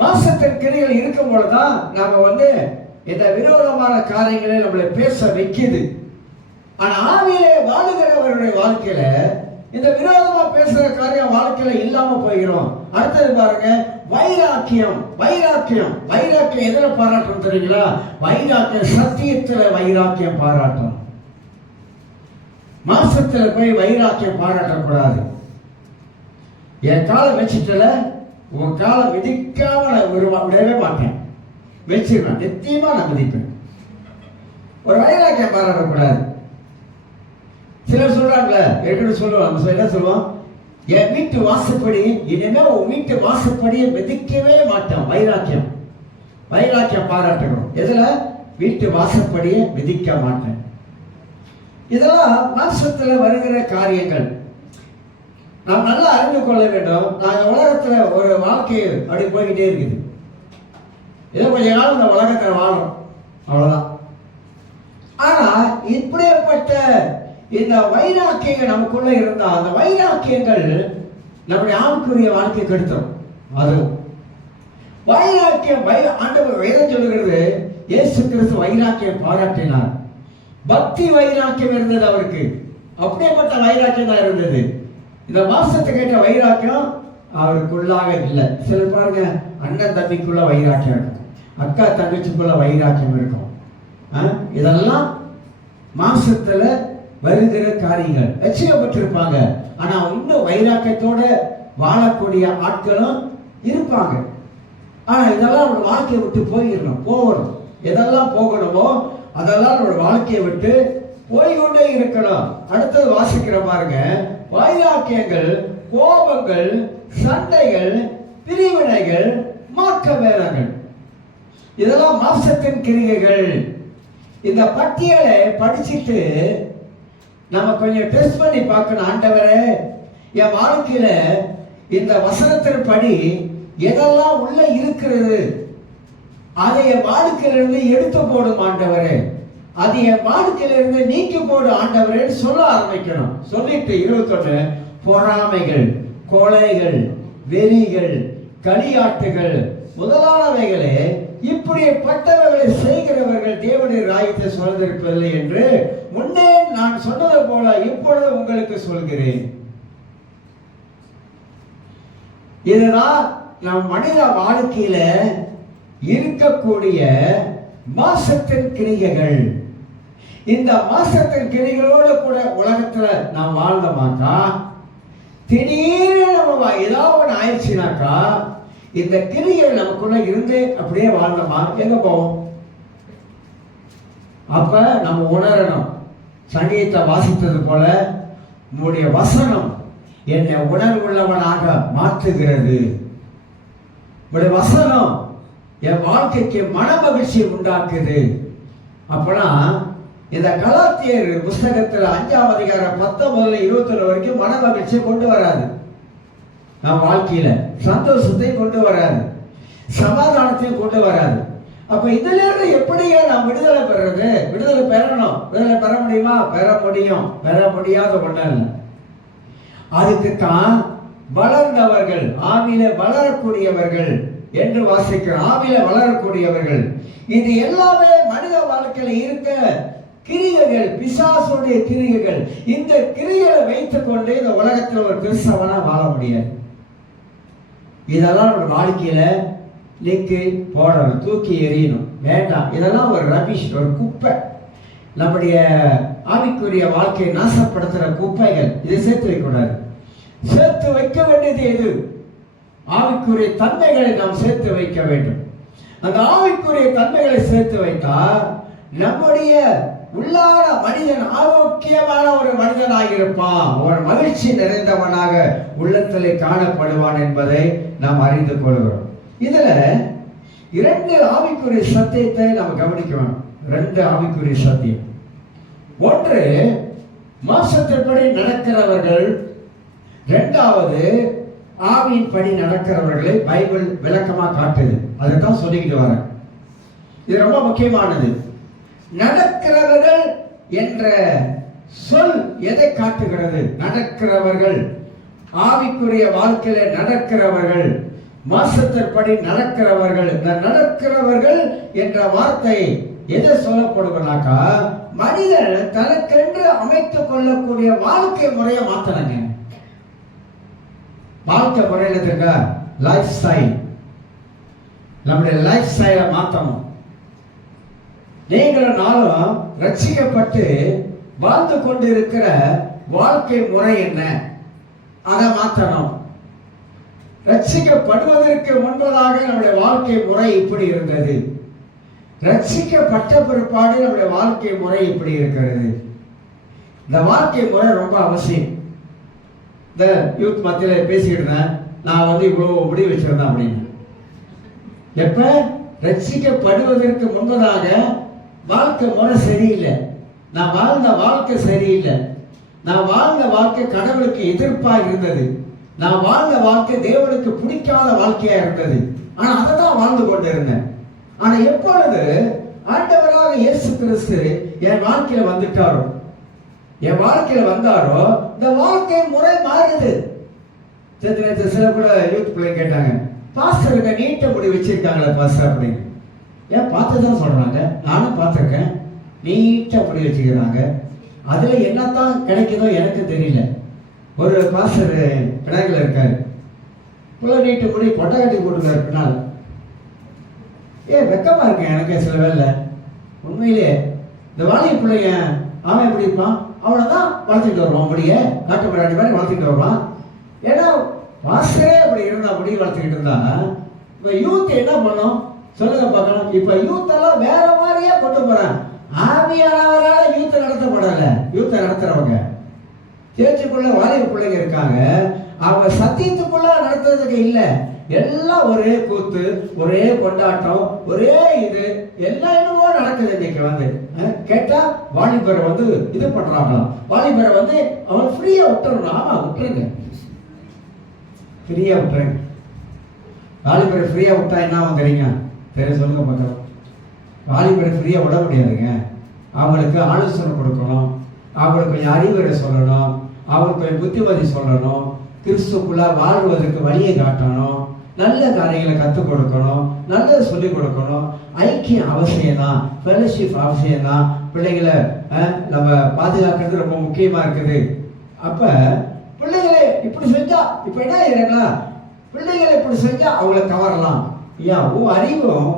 மாம்சத்தின் கிரியைகள் இருக்கும் பொழுதுதான் நாம இந்த விரோதமான காரியங்களை நம்மளை பேச வைக்குது. ஆனா ஆவியிலே வாழுகிறவருடைய வாழ்க்கையில இந்த விரோதமா பேசுற காரியம் வாழ்க்கையில இல்லாம போகிறோம். அடுத்தது பாருங்க, வைராக்கியம். வைராக்கியம் வைராக்கியம் எதுல பாராட்டணும் தெரியுங்களா? வைராக்கியம் சத்தியத்துல வைராக்கியம் பாராட்டணும். மாசத்துல போய் வைராக்கியம் பாராட்டக்கூடாது. என் காலை வச்சுட்டல, உன் காலை மிதிக்காம நான் விடவே மாட்டேன், வச்சிருவேன், நிச்சயமா நான் மிதிப்பேன். ஒரு வைராக்கியம் பாராட்டக்கூடாது. சிலர் சொல்றாங்களே, ஏற்கனவே சொல்லுவாங்க, என்ன சொல்லுவோம்? என் வீட்டு வாசப்படி இனிமே உன் வீட்டு வாசப்படியை மிதிக்கவே மாட்டோம். வைராக்கியம். வைராக்கியம் பாராட்டணும். எதுல? வீட்டு வாசப்படியை மிதிக்க மாட்டேன். இதெல்லாம் மாம்சத்துல வருகிற காரியங்கள். நாம் நல்லா அறிந்து கொள்ள வேண்டும். நான் உலகத்துல ஒரு வாழ்க்கை அப்படி போய்கிட்டே இருக்குது. ஏதோ கொஞ்ச நாள் இந்த உலகத்துல வாழும், அவ்வளவுதான். ஆனா இப்படிப்பட்ட இந்த வைராக்கியங்கள் நமக்குள்ள இருந்தா அந்த வைராக்கியங்கள் நம்முடைய ஆவிக்குரிய வாழ்க்கை கெடுத்துரும். அதுவும் வைராக்கியம் ஆண்டவர் வேதம் சொல்லுகிறது, இயேசு கிறிஸ்து வைராக்கியம் பாராட்டினார். பக்தி வைராக்கியம் இருந்தது அவருக்கு. அப்படியேப்பட்ட வைராக்கியம் தான் இருந்தது. இந்த மாசத்தை கேட்ட வைராக்கியம் அவருக்குள்ளாக இல்லை. சிலர் பாருங்க, அண்ணன் தம்பிக்குள்ள வைராக்கியம் இருக்கும், அக்கா தங்கச்சிக்குள்ள வைராக்கியம் இருக்கும். இதெல்லாம் மாசத்துல வருகிற காரியங்கள். லட்சியப்பட்டிருப்பாங்க, ஆனா இன்னும் வைராக்கியத்தோட வாழக்கூடிய ஆட்களும் இருப்பாங்க. ஆனா இதெல்லாம் நம்ம வாழ்க்கையை விட்டு போகணும். எதெல்லாம் போகணுமோ அதெல்லாம் நம்ம வாழ்க்கையை விட்டு போய்கொண்டே இருக்கணும். அடுத்தது வாசிக்கிற பாருங்க, வைராக்கியங்கள், கோபங்கள், சண்டைகள், பிரிவினைகள், மாற்ற வேலைகள், இதெல்லாம் மாம்சத்தின் கிரியைகள். இந்த பட்டியலை படிச்சுட்டு நம்ம கொஞ்சம் டெஸ்ட் பண்ணி பார்க்கணும். ஆண்டவரே, என் வாழ்க்கையில இந்த வசனத்தின் படி எதெல்லாம் உள்ள இருக்கிறது, அதை என் வாழ்க்கையிலிருந்து எடுத்து போடும் ஆண்டவரே, அது என் வாழ்க்கையிலிருந்து நீக்கி போடு ஆண்டவரே சொல்ல ஆரம்பிக்கணும். சொல்லிட்டு 21, பொறாமைகள், கொலைகள், வெறிகள், களியாட்டுகள் முதலானவைகளே இப்படிப்பட்டவர்களை செய்கிறவர்கள் தேவனுடைய ராஜ்யத்தை சொல்வதற்கில்லை என்று முன்னே நான் சொன்னது போல இப்பொழுது உங்களுக்கு சொல்கிறேன். இதுதான் நம் மனித வாழ்க்கையில இருக்கக்கூடிய மாசத்தின் கிரிகைகள். இந்த மாசத்தின் கிரிகளோடு கூட உலகத்துல நாம் வாழ்ந்த மாட்டா, திடீர்னு நம்ம ஏதாவது ஒன்று ஆயிடுச்சுனாக்கா இந்த கிரிகள் நமக்குள்ள இருந்து அப்படியே வாழ்ந்தோமா எங்க போவோம்? அப்ப நம்ம உணரணும். சங்கீதத்தை வாசித்தது போல உங்களுடைய வசனம் என்னை உணர்வுள்ளவனாக மாற்றுகிறது. உங்களுடைய வசனம் என் வாழ்க்கைக்கு மன மகிழ்ச்சியை உண்டாக்குது. அப்பனா இந்த கலாத்தியர் புஸ்தகத்தில் 5ஆம் அதிகாரம் 19-21 வரைக்கும் மன மகிழ்ச்சியை கொண்டு வராது. நம் வாழ்க்கையில சந்தோஷத்தை கொண்டு வராது, சமாதானத்தையும் கொண்டு வராது. அப்ப இதுல இருந்து எப்படியா நாம் விடுதலை பெறுறது? விடுதலை பெறணும். விடுதலை பெற முடியுமா? பெற முடியும். பெற முடியாத ஒண்ணு இல்லை. அதுக்குத்தான் வளர்ந்தவர்கள், ஆவியில வளரக்கூடியவர்கள் என்று வாசிக்கிறோம். ஆவியில வளரக்கூடியவர்கள். இது எல்லாமே மனித வாழ்க்கையில இருக்க கிரியைகள், பிசாசுடைய கிரியைகள். இந்த கிரியைகளை வைத்துக் கொண்டு இந்த உலகத்தில் ஒரு கிறிஸ்தவனா வாழ முடியாது. இதெல்லாம் நம்ம வாழ்க்கையில லிங்கு போடணும், தூக்கி எறியணும். வேண்டாம், இதெல்லாம் ஒரு ரபிஷ், ஒரு குப்பை. நம்முடைய ஆவிக்குரிய வாழ்க்கையை நாசப்படுத்துற குப்பைகள். இதை சேர்த்து வைக்கக்கூடாது. சேர்த்து வைக்க வேண்டியது எது? ஆவிக்குரிய தன்மைகளை நாம் சேர்த்து வைக்க வேண்டும். அந்த ஆவிக்குரிய தன்மைகளை சேர்த்து வைத்தால் நம்முடைய உள்ளான மனிதன் ஆரோக்கியமான ஒரு மனிதனாக இருப்பான், ஒரு மகிழ்ச்சி நிறைந்தவனாக உள்ளத்திலே காணப்படுவான் என்பதை நாம் அறிந்து கொள்கிறோம். இதுல 2 ஆவிக்குரிய சத்தியத்தை நாம் கவனிக்க வேணும். 2 ஆவிக்குரிய சத்தியம். ஒன்று மாம்சத்தின்படி நடக்கிறவர்கள், 2வது ஆவியின்படி நடக்கிறவர்களை பைபிள் விளக்கமா காட்டுது. அதைத்தான் சொல்லிக்கிட்டு வரேன். இது ரொம்ப முக்கியமானது. நடக்கிறவர்கள் என்ற சொல் எதை காட்டுகிறது? நடக்கிறவர்கள், ஆவிக்குரிய வாழ்க்கையில நடக்கிறவர்கள், மாசத்தின்படி நடக்கிறவர்கள். இந்த நடக்கிறவர்கள் என்ற வார்த்தை எதை சொல்லப்படுவனாக்கா, மனிதன் தனக்கென்று அமைத்துக் கொள்ளக்கூடிய வாழ்க்கை முறையை மாத்தணுங்க. வாழ்க்கை முறையில் இருக்க லைஃப் ஸ்டைல், நம்முடைய லைஃப் ஸ்டைலை மாற்றணும். நீங்களும் நாளும் ரட்சிக்கப்பட்டு வாழ்ந்து கொண்டு இருக்கிற வாழ்க்கை முறை என்ன, அதை மாற்றணும். ரட்சிக்கப்படுவதற்கு முன்பதாக நம்முடைய வாழ்க்கை முறை இப்படி இருந்தது, ரட்சிக்கப்பட்ட பிற்பாடு நம்முடைய வாழ்க்கை முறை இப்படி இருக்கிறது. இந்த வாழ்க்கை முறை ரொம்ப அவசியம். இந்த யூத் மத்தியில் பேசிக்கிட்டேன், நான் இவ்வளவு முடி வச்சிருந்தேன் அப்படின்னு. எப்ப ரட்சிக்கப்படுவதற்கு முன்பதாக வாழ்க்கை முறை சரியில்லை, நான் வாழ்ந்த வாழ்க்கை சரியில்லை, நான் வாழ்ந்த வாழ்க்கை கடவுளுக்கு எதிர்ப்பா இருந்தது. நான் வாழ்ந்த வாழ்க்கை தேவனுக்கு பிடிக்காத வாழ்க்கையா இருந்தது. ஆனா அதை தான் வாழ்ந்து கொண்டு இருந்தேன். ஆனா எப்பொழுது ஆண்டவராக இயேசு கிறிஸ்து என் வாழ்க்கையில வந்துட்டாரோ, என் வாழ்க்கையில வந்தாரோ, இந்த வாழ்க்கை முறை மாறுது. சில கூட யூத் பிள்ளைங்க கேட்டாங்க, பாஸ்டருக்கு நீட்ட முடி வச்சிருக்காங்களே பாஸ்டர் அப்படின்னு. ஏன் பார்த்துதான் சொல்றாங்க, நானும் பார்த்துருக்கேன். நீட்ட முடி வச்சுக்கிறாங்க. அதுல என்னத்தான் கிடைக்குதோ எனக்கு தெரியல. ஒரு பாஸ்டர் பினாங்கில் இருக்காரு, புள்ள நீட்டு முடி கொட்டை கட்டி போட்டுருக்காரு பின்னால். வெக்கமா இருக்கேன் எனக்கு சில வேலை. உண்மையிலே இந்த வாலிய பிள்ளைங்க அவன் எப்படி இருப்பான், அவனைதான் வளர்த்துட்டு வருவான், முடிய காட்டு முன்னாடி மாதிரி வளர்த்துட்டு வருவான். ஏன்னா பாஸ்டரே அப்படி இருந்தா, முடி வளர்த்துக்கிட்டு இருந்தா இப்ப யூத் என்ன பண்ணும் சொல்லுங்க பார்க்கலாம். இப்ப யூத் எல்லாம் வேற மாதிரியே கொண்டு போறான். ஆவியானவரால யூத்தை நடத்தப்படல. யூத்தை நடத்துறவங்க சேர்ச்சுக்குள்ள வாலிப பிள்ளைங்க இருக்காங்க, அவங்க சத்தியத்துக்குள்ள நடத்துறதுக்கு இல்லை. எல்லாம் ஒரே கூத்து, ஒரே கொண்டாட்டம், ஒரே இது எல்லாம் என்னவோ நடக்குது. இன்னைக்கு கேட்டா வாலிபரை இது பண்றாங்களாம். வாலிபரை அவன் ஃப்ரீயா விட்டுறணும். ஆமா விட்டுருங்க, ஃப்ரீயா விட்டுருங்க. வாலிபரை ஃப்ரீயா விட்டா என்ன வாங்குறீங்க தெரிய சொல்லுங்க பார்க்கலாம். வாலிபரை ஃப்ரீயா விட முடியாதுங்க. அவங்களுக்கு ஆலோசனை கொடுக்கணும், அவங்களுக்கு கொஞ்சம் அறிவுரை சொல்லணும், அவங்களுக்கு கொஞ்சம் புத்திமதி சொல்லணும், கிறிஸ்துக்குள்ள வாழ்வதற்கு வழியை காட்டணும், நல்ல காரியங்களை கற்றுக் கொடுக்கணும், நல்லதை சொல்லிக் கொடுக்கணும். ஐக்கியம் அவசியம் தான், ஃபெலோஷிப் அவசியம் தான். பிள்ளைகளை நம்ம பாதுகாக்கிறது ரொம்ப முக்கியமா இருக்குது. அப்ப பிள்ளைகளை இப்படி செஞ்சா இப்ப என்ன ஆயிருங்களா, பிள்ளைகளை இப்படி செஞ்சா அவங்களை கவரலாம். ஏன் உன் அறிவும்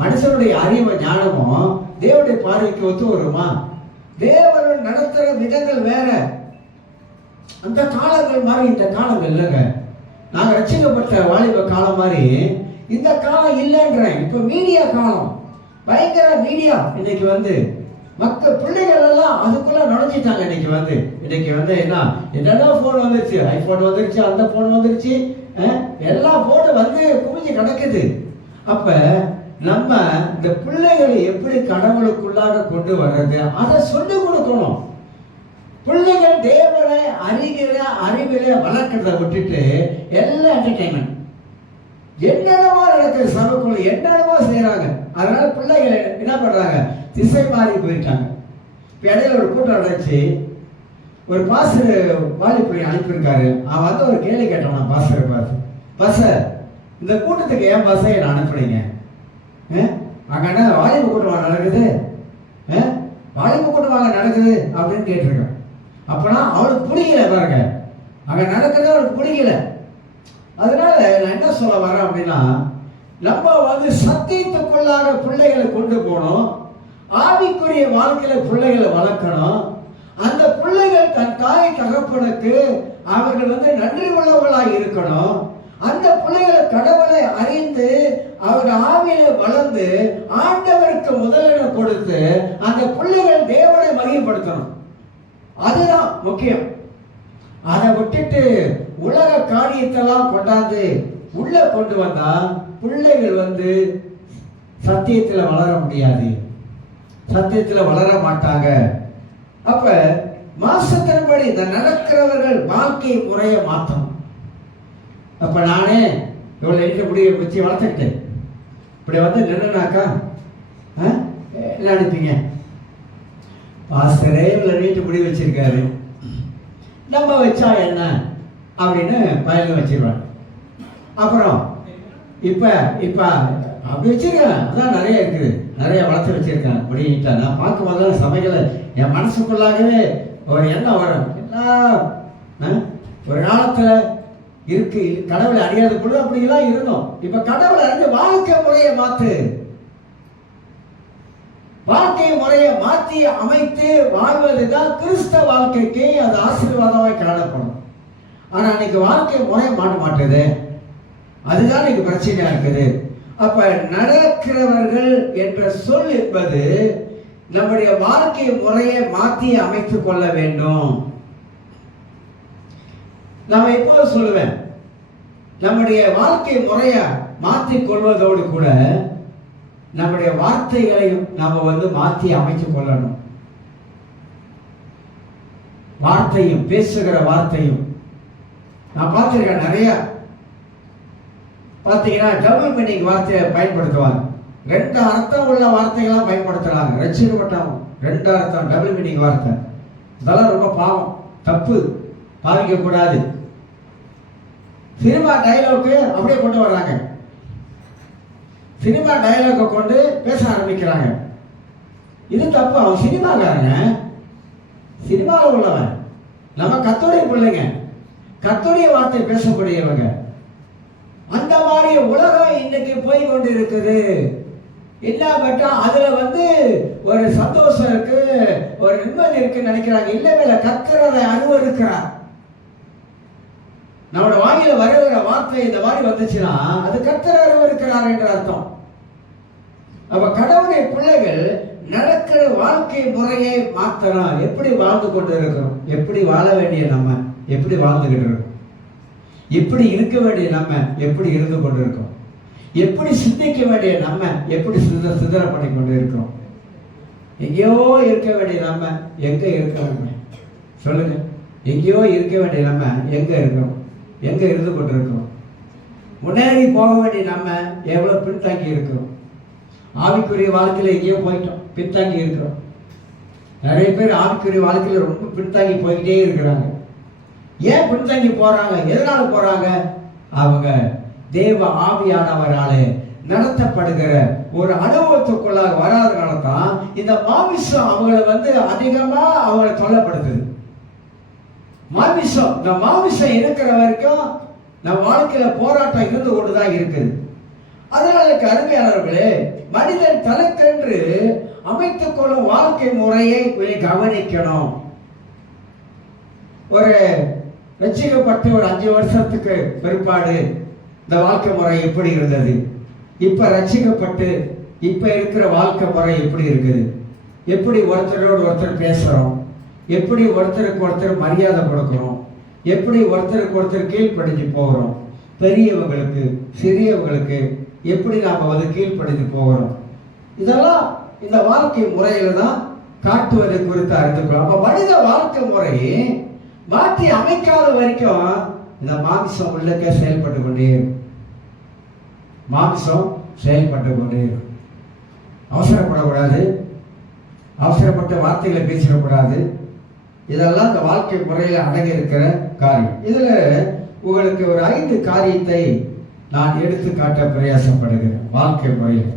மனுஷனுடைய அறிவு ஞானமும் தேவனுடைய பார்வைக்கு ஒத்து வருமா? தேவன் நடத்துற விதங்கள் வேற. அந்த காலங்கள் மாதிரி இந்த காலங்கள் இல்லைங்க. நாங்க ரட்சிக்கப்பட்ட வாலிப காலம் மாதிரி இந்த காலம் இல்லைன்றேன். இப்ப மீடியா காலம், பயங்கர மீடியா. இன்னைக்கு மக்கள் பிள்ளைகள் எல்லாம் அதுக்குள்ள நுழைஞ்சிட்டாங்க. இன்னைக்கு என்னென்ன போன் வந்துருச்சு, ஐபோன் வந்துருச்சு, அந்த போன் வந்துருச்சு, எல்லா போன் குமிஞ்சு கிடக்குது. அப்ப நம்ம இந்த பிள்ளைகளை எப்படி கடவுளுக்குள்ளாக கொண்டு வர்றது, அதை சொல்லிக் கொடுக்கணும். பிள்ளைகள் தேவனை அறிவிலே வளர்க்கிறத விட்டுட்டு எல்லாம் என்டர்டைன்மெண்ட், என்னென்னமோ நடக்குது, சபைக்குள்ள என்னென்னமோ செய்யறாங்க. அதனால பிள்ளைகளை என்ன பண்றாங்க, திசை மாறி போயிட்டாங்க. இப்ப இடையில ஒரு கூட்டம் நடந்துச்சு, ஒரு பாஸ்டர் வாலிபுரி அனுப்பியிருக்காரு. அவன் ஒரு கேள்வி கேட்டான் பாஸ்டரை பார்த்து, பாஸ்டர் இந்த கூட்டத்துக்கு ஏன் பாஸ்டர் என்ன அனுப்புறீங்க? அங்க என்ன வாலிப கூட்டம் நடக்குது, வாலிப கூட்டம் நடக்குது அப்படின்னு கேட்டிருக்கான். அப்பனா அவனுக்கு பிடிக்கல பாருங்க, அங்க நடக்கிறது அவனுக்கு பிடிக்கல. அதனால நான் என்ன சொல்ல வரேன் அப்படின்னா, நம்ம சத்தியத்துக்குள்ளாக பிள்ளைகளை கொண்டு போகணும். ஆவிக்குரிய வாழ்க்கையில பிள்ளைகளை வளர்க்கணும். அந்த பிள்ளைகள் தன் தாய் தகப்பனுக்கு அவர்கள் நன்றி உள்ளவர்களாக இருக்கணும். அந்த பிள்ளைகள் கடவுளை அறிந்து அவர்கள் ஆவியில வளர்ந்து ஆண்டவருக்கு முதலிடம் கொடுத்து அந்த பிள்ளைகள் தேவனை மகிமைப்படுத்தணும். அதுதான் முக்கியம். அதை விட்டுட்டு உலக காரியத்தெல்லாம் கொண்டாந்து உள்ள கொண்டு வந்தா பிள்ளைகள் சத்தியத்துல வளர முடியாது, சத்தியத்துல வளர மாட்டாங்க. அப்ப மாசத்தின்படி இந்த நடக்கிறவர்கள் வாழ்க்கை முறையை மாற்றணும். அப்ப நானே இவ்வளவு எண்ணி முடிய வச்சு வளர்த்துக்கிட்டேன். இப்படி நின்னுனாக்கா என்ன நினைப்பீங்க, பாஸ்டரே இவ்வளவு நீட்டு முடி வச்சிருக்காரு, நம்ம வச்சா என்ன அப்படின்னு பயந்து வச்சிருவாங்க. அப்புறம் இப்ப இப்ப அப்படி வச்சிருக்கேன், அதான் நிறைய இருக்குது, நிறைய வளர்த்து வச்சிருக்கேன். முடிட்டா நான் பார்க்கும் போது சமைக்கல என் மனசுக்குள்ளாகவே ஒரு எண்ணம் வரும். எல்லாம் ஒரு காலத்துல இருக்கு, கடவுளை அறியாத பொழுது அப்படிலாம் இருந்தோம். இப்ப கடவுளை அறிஞ்ச வாழ்க்கை முறையை மாத்து, வாழ்க்கை முறையை மாற்றி அமைத்து வாழ்வதுதான் கிறிஸ்தவ வாழ்க்கைக்கு அது ஆசீர்வாதமாய் காணப்படும். ஆனா இன்னைக்கு வாழ்க்கை முறை மாட்ட மாட்டேது, அதுதான் இன்னைக்கு பிரச்சனையா இருக்குது. அப்ப நடக்கிறவர்கள் என்ற சொல் என்பது நம்முடைய வாழ்க்கை முறையை மாற்றி அமைத்துக் கொள்ள வேண்டும். நான் எப்போது சொல்லுவேன், நம்முடைய வாழ்க்கை முறையை மாற்றிக் கொள்வதோடு கூட நம்முடைய வார்த்தைகளையும் நாம மாற்றி அமைத்துக் கொள்ளணும். வார்த்தையும், பேசுகிற வார்த்தையும் நான் பார்த்துருக்கேன். நிறைய பார்த்தீங்கன்னா டபுள் மீனிங் வார்த்தையை பயன்படுத்துவாங்க. 2 அர்த்தம் உள்ள வார்த்தைகளாம் பயன்படுத்துறாங்க. ரட்சிக்கப்பட்டவங்க 2 அர்த்தம் டபுள் மீனிங் வார்த்தை. இதெல்லாம் ரொம்ப பாவம், தப்பு, பாவிக்க கூடாது. சினிமா டயலாக்கு அப்படியே கொண்டு வர்றாங்க. சினிமா டயலாக்கை கொண்டு பேச ஆரம்பிக்கிறாங்க. இது தப்பு. அவன் சினிமாக்காரங்க, சினிமாவில் உள்ளவன். நம்ம கர்த்தருடைய பிள்ளைங்க, கர்த்தருடைய வார்த்தை பேசக்கூடியவங்க. அந்த மாதிரி உலகம் இன்னைக்கு போய் கொண்டு இருக்குது. என்ன பட்டா அதுல ஒரு சந்தோஷம் இருக்கு, ஒரு நிம்மதி இருக்குன்னு நினைக்கிறாங்க. இல்ல, கர்த்தர் அதை அருவருக்கிறார். நம்மளோட வாயில வருகிற வார்த்தை இந்த மாதிரி வந்துச்சுன்னா அது கர்த்தர் அருவருக்கிறார் என்ற அர்த்தம். அப்ப கடவுளுடைய பிள்ளைகள் நடக்கிற வாழ்க்கை முறையை மாத்தலாம். எப்படி வாழ்ந்து கொண்டு இருக்கிறோம், எப்படி வாழ வேண்டிய நம்ம எப்படி வாழ்ந்துகிட்டு இருக்கோம், எப்படி இருக்க வேண்டிய நம்ம எப்படி இருந்து கொண்டு இருக்கோம், எப்படி சிந்திக்க வேண்டிய நம்ம எப்படி சிதற பண்ணி கொண்டு இருக்கோம். எங்கேயோ இருக்க வேண்டிய நம்ம எங்க இருக்கிறோம் சொல்லுங்க. எங்கேயோ இருக்க வேண்டிய நம்ம எங்க இருக்கிறோம், எங்க இருந்து கொண்டு இருக்கிறோம். முன்னேறி போக வேண்டிய நம்ம எவ்வளவு பின்தாங்கி இருக்கிறோம். ஆவிக்குரிய வாழ்க்கையில எங்கேயோ போயிட்டோம், பின்தாங்கி இருக்கிறோம். நிறைய பேர் ஆவிக்குரிய வாழ்க்கையில ரொம்ப பின்தாங்கி போய்கிட்டே இருக்கிறாங்க. ஏன் பின்தங்கி போறாங்க, எதனால போறாங்க? அவங்க தேவ ஆவியானவராலே நடத்தப்படுகிற ஒரு அனுபவத்துக்குள்ளாக வராதனால தான் இந்த மாமிசம் அவங்களை அதிகமா அவங்களை தொல்லப்படுத்துது. மாமிசம், இந்த மாமிசம் இருக்கிற வரைக்கும் நம்ம வாழ்க்கையில போராட்டம் இருந்து கொண்டுதான் இருக்குது. அதனால அருமையாளர்களே, மனிதன் தனக்கென்று அமைத்துக் கொள்ளும் வாழ்க்கை முறையை கவனிக்கணும். ஒரு ரட்சிக்கப்பட்டு ஒரு 5 வருஷத்துக்கு பிற்பாடு இந்த வாழ்க்கை முறை எப்படி இருந்தது, இப்ப ரட்சிக்கப்பட்டு இப்ப இருக்கிற வாழ்க்கை முறை எப்படி இருக்குது, எப்படி ஒருத்தரோடு ஒருத்தர் பேசுறோம், எப்படி ஒருத்தருக்கு ஒருத்தர் மரியாதை கொடுக்கிறோம், எப்படி ஒருத்தருக்கு ஒருத்தர் கீழ்ப்படிஞ்சு போகிறோம், பெரியவங்களுக்கு சிறியவங்களுக்கு எப்படி நாம கீழ்ப்படிஞ்சு போகிறோம், இதெல்லாம் இந்த வாழ்க்கை முறையில தான் காட்டுவதை குறித்து அறிந்துக்கிறோம். அப்ப மனித வாழ்க்கை முறையை மாற்றி அமைக்காத வரைக்கும் இந்த மாமிசம் உள்ளக்க செயல்பட்டு கொண்டே மாமிசம் செயல்பட்டு கொண்டே அவசரப்படக்கூடாது, அவசரப்பட்ட வார்த்தைகளை பேசிடக்கூடாது. இதெல்லாம் இந்த வாழ்க்கை முறையில் அடங்கி இருக்கிற காரியம். இதுல உங்களுக்கு ஒரு 5 காரியத்தை நான் எடுத்து காட்ட பிரயாசப்படுகிறேன். வாழ்க்கை முறையில்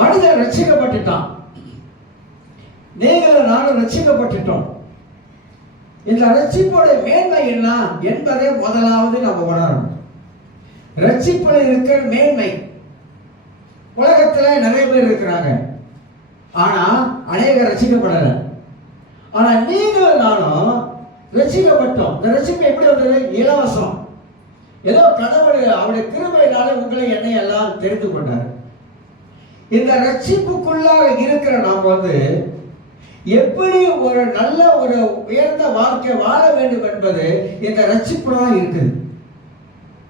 மனிதன் ரட்சிக்கப்பட்டுட்டான், நீங்களும் நானும் ரட்சிக்கப்பட்டுட்டோம். இந்த ரட்சிப்போட மேன்மை என்ன என்பதை முதலாவது நம்ம உணரணும். ரட்சிப்பில் இருக்கிற மேன்மை, உலகத்துல நிறைய பேர் இருக்கிறாங்க, ஆனா அநேகர் ரட்சிக்கப்படலை. ஆனா நீங்களும் நானும் ரட்சிக்கப்பட்டோம். இந்த ரட்சிப்பு எப்படி வந்தது? இலவசம். ஏதோ கடவுள் அவருடைய கிருபையினால உங்களை என்னை எல்லாம் தெரிந்து கொண்டார். இந்த ரட்சிப்புக்குள்ளாக இருக்கிற நாம் எப்படி ஒரு நல்ல ஒரு உயர்ந்த வாழ்க்கை வாழ வேண்டும் என்பது இந்த ரட்சிப்புலாம் இருக்குது.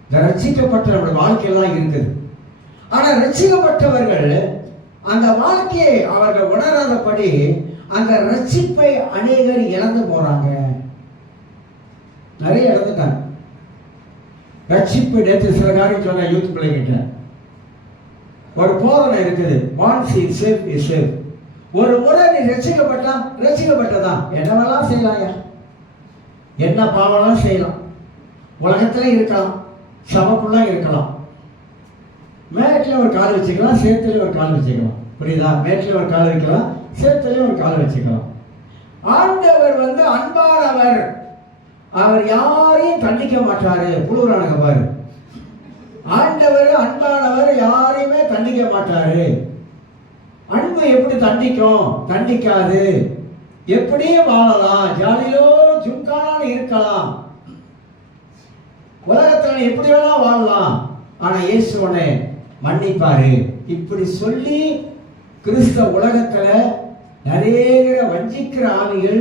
இந்த ரட்சிக்கப்பட்ட நம்முடைய வாழ்க்கையெல்லாம் இருக்குது. ஆனா ரட்சிக்கப்பட்டவர்கள் அந்த வாழ்க்கையை அவர்கள் உணராதபடி அந்த ரட்சிப்பை அநேகர் இழந்து போறாங்க. நிறைய இழந்துட்டாங்க ரட்சிப்பு. நேற்று சில காரியம் சொன்ன யூத் பிள்ளைகிட்ட ஒரு போதனை இருக்குது. once is saved is saved. ஒரு முறை நீ ரட்சிக்கப்பட்டா ரட்சிக்கப்பட்டதா, என்னவெல்லாம் செய்யலாம், என்ன பாவம்லாம் செய்யலாம், உலகத்துல இருக்கலாம், சபக்குள்ள இருக்கலாம், மேட்டில் ஒரு கால் வச்சுக்கலாம், சேத்துல ஒரு கால் வச்சுக்கலாம். புரியுதா? மேட்டில் ஒரு கால் வைக்கலாம், சேத்துல ஒரு கால் வச்சுக்கலாம். ஆண்டவர் அன்பானவர், அவர் யாரையும் தண்டிக்க மாட்டாரு. புழுறானுங்க பாரு, ஆண்டவர் அன்பானவர், யாரையுமே தண்டிக்க மாட்டாரு. அன்பு எப்படி தண்டிக்கும்? தண்டிக்காது. எப்படியே வாழலாம், ஜாலியோ ஜும்கானான்னு இருக்கலாம், உலகத்துல எப்படி வேணா வாழலாம், ஆனா இயேசுவனை மன்னிப்பாரு. இப்படி சொல்லி கிறிஸ்தவ உலகத்துல நிறைய வஞ்சிக்கிற ஆவிகள்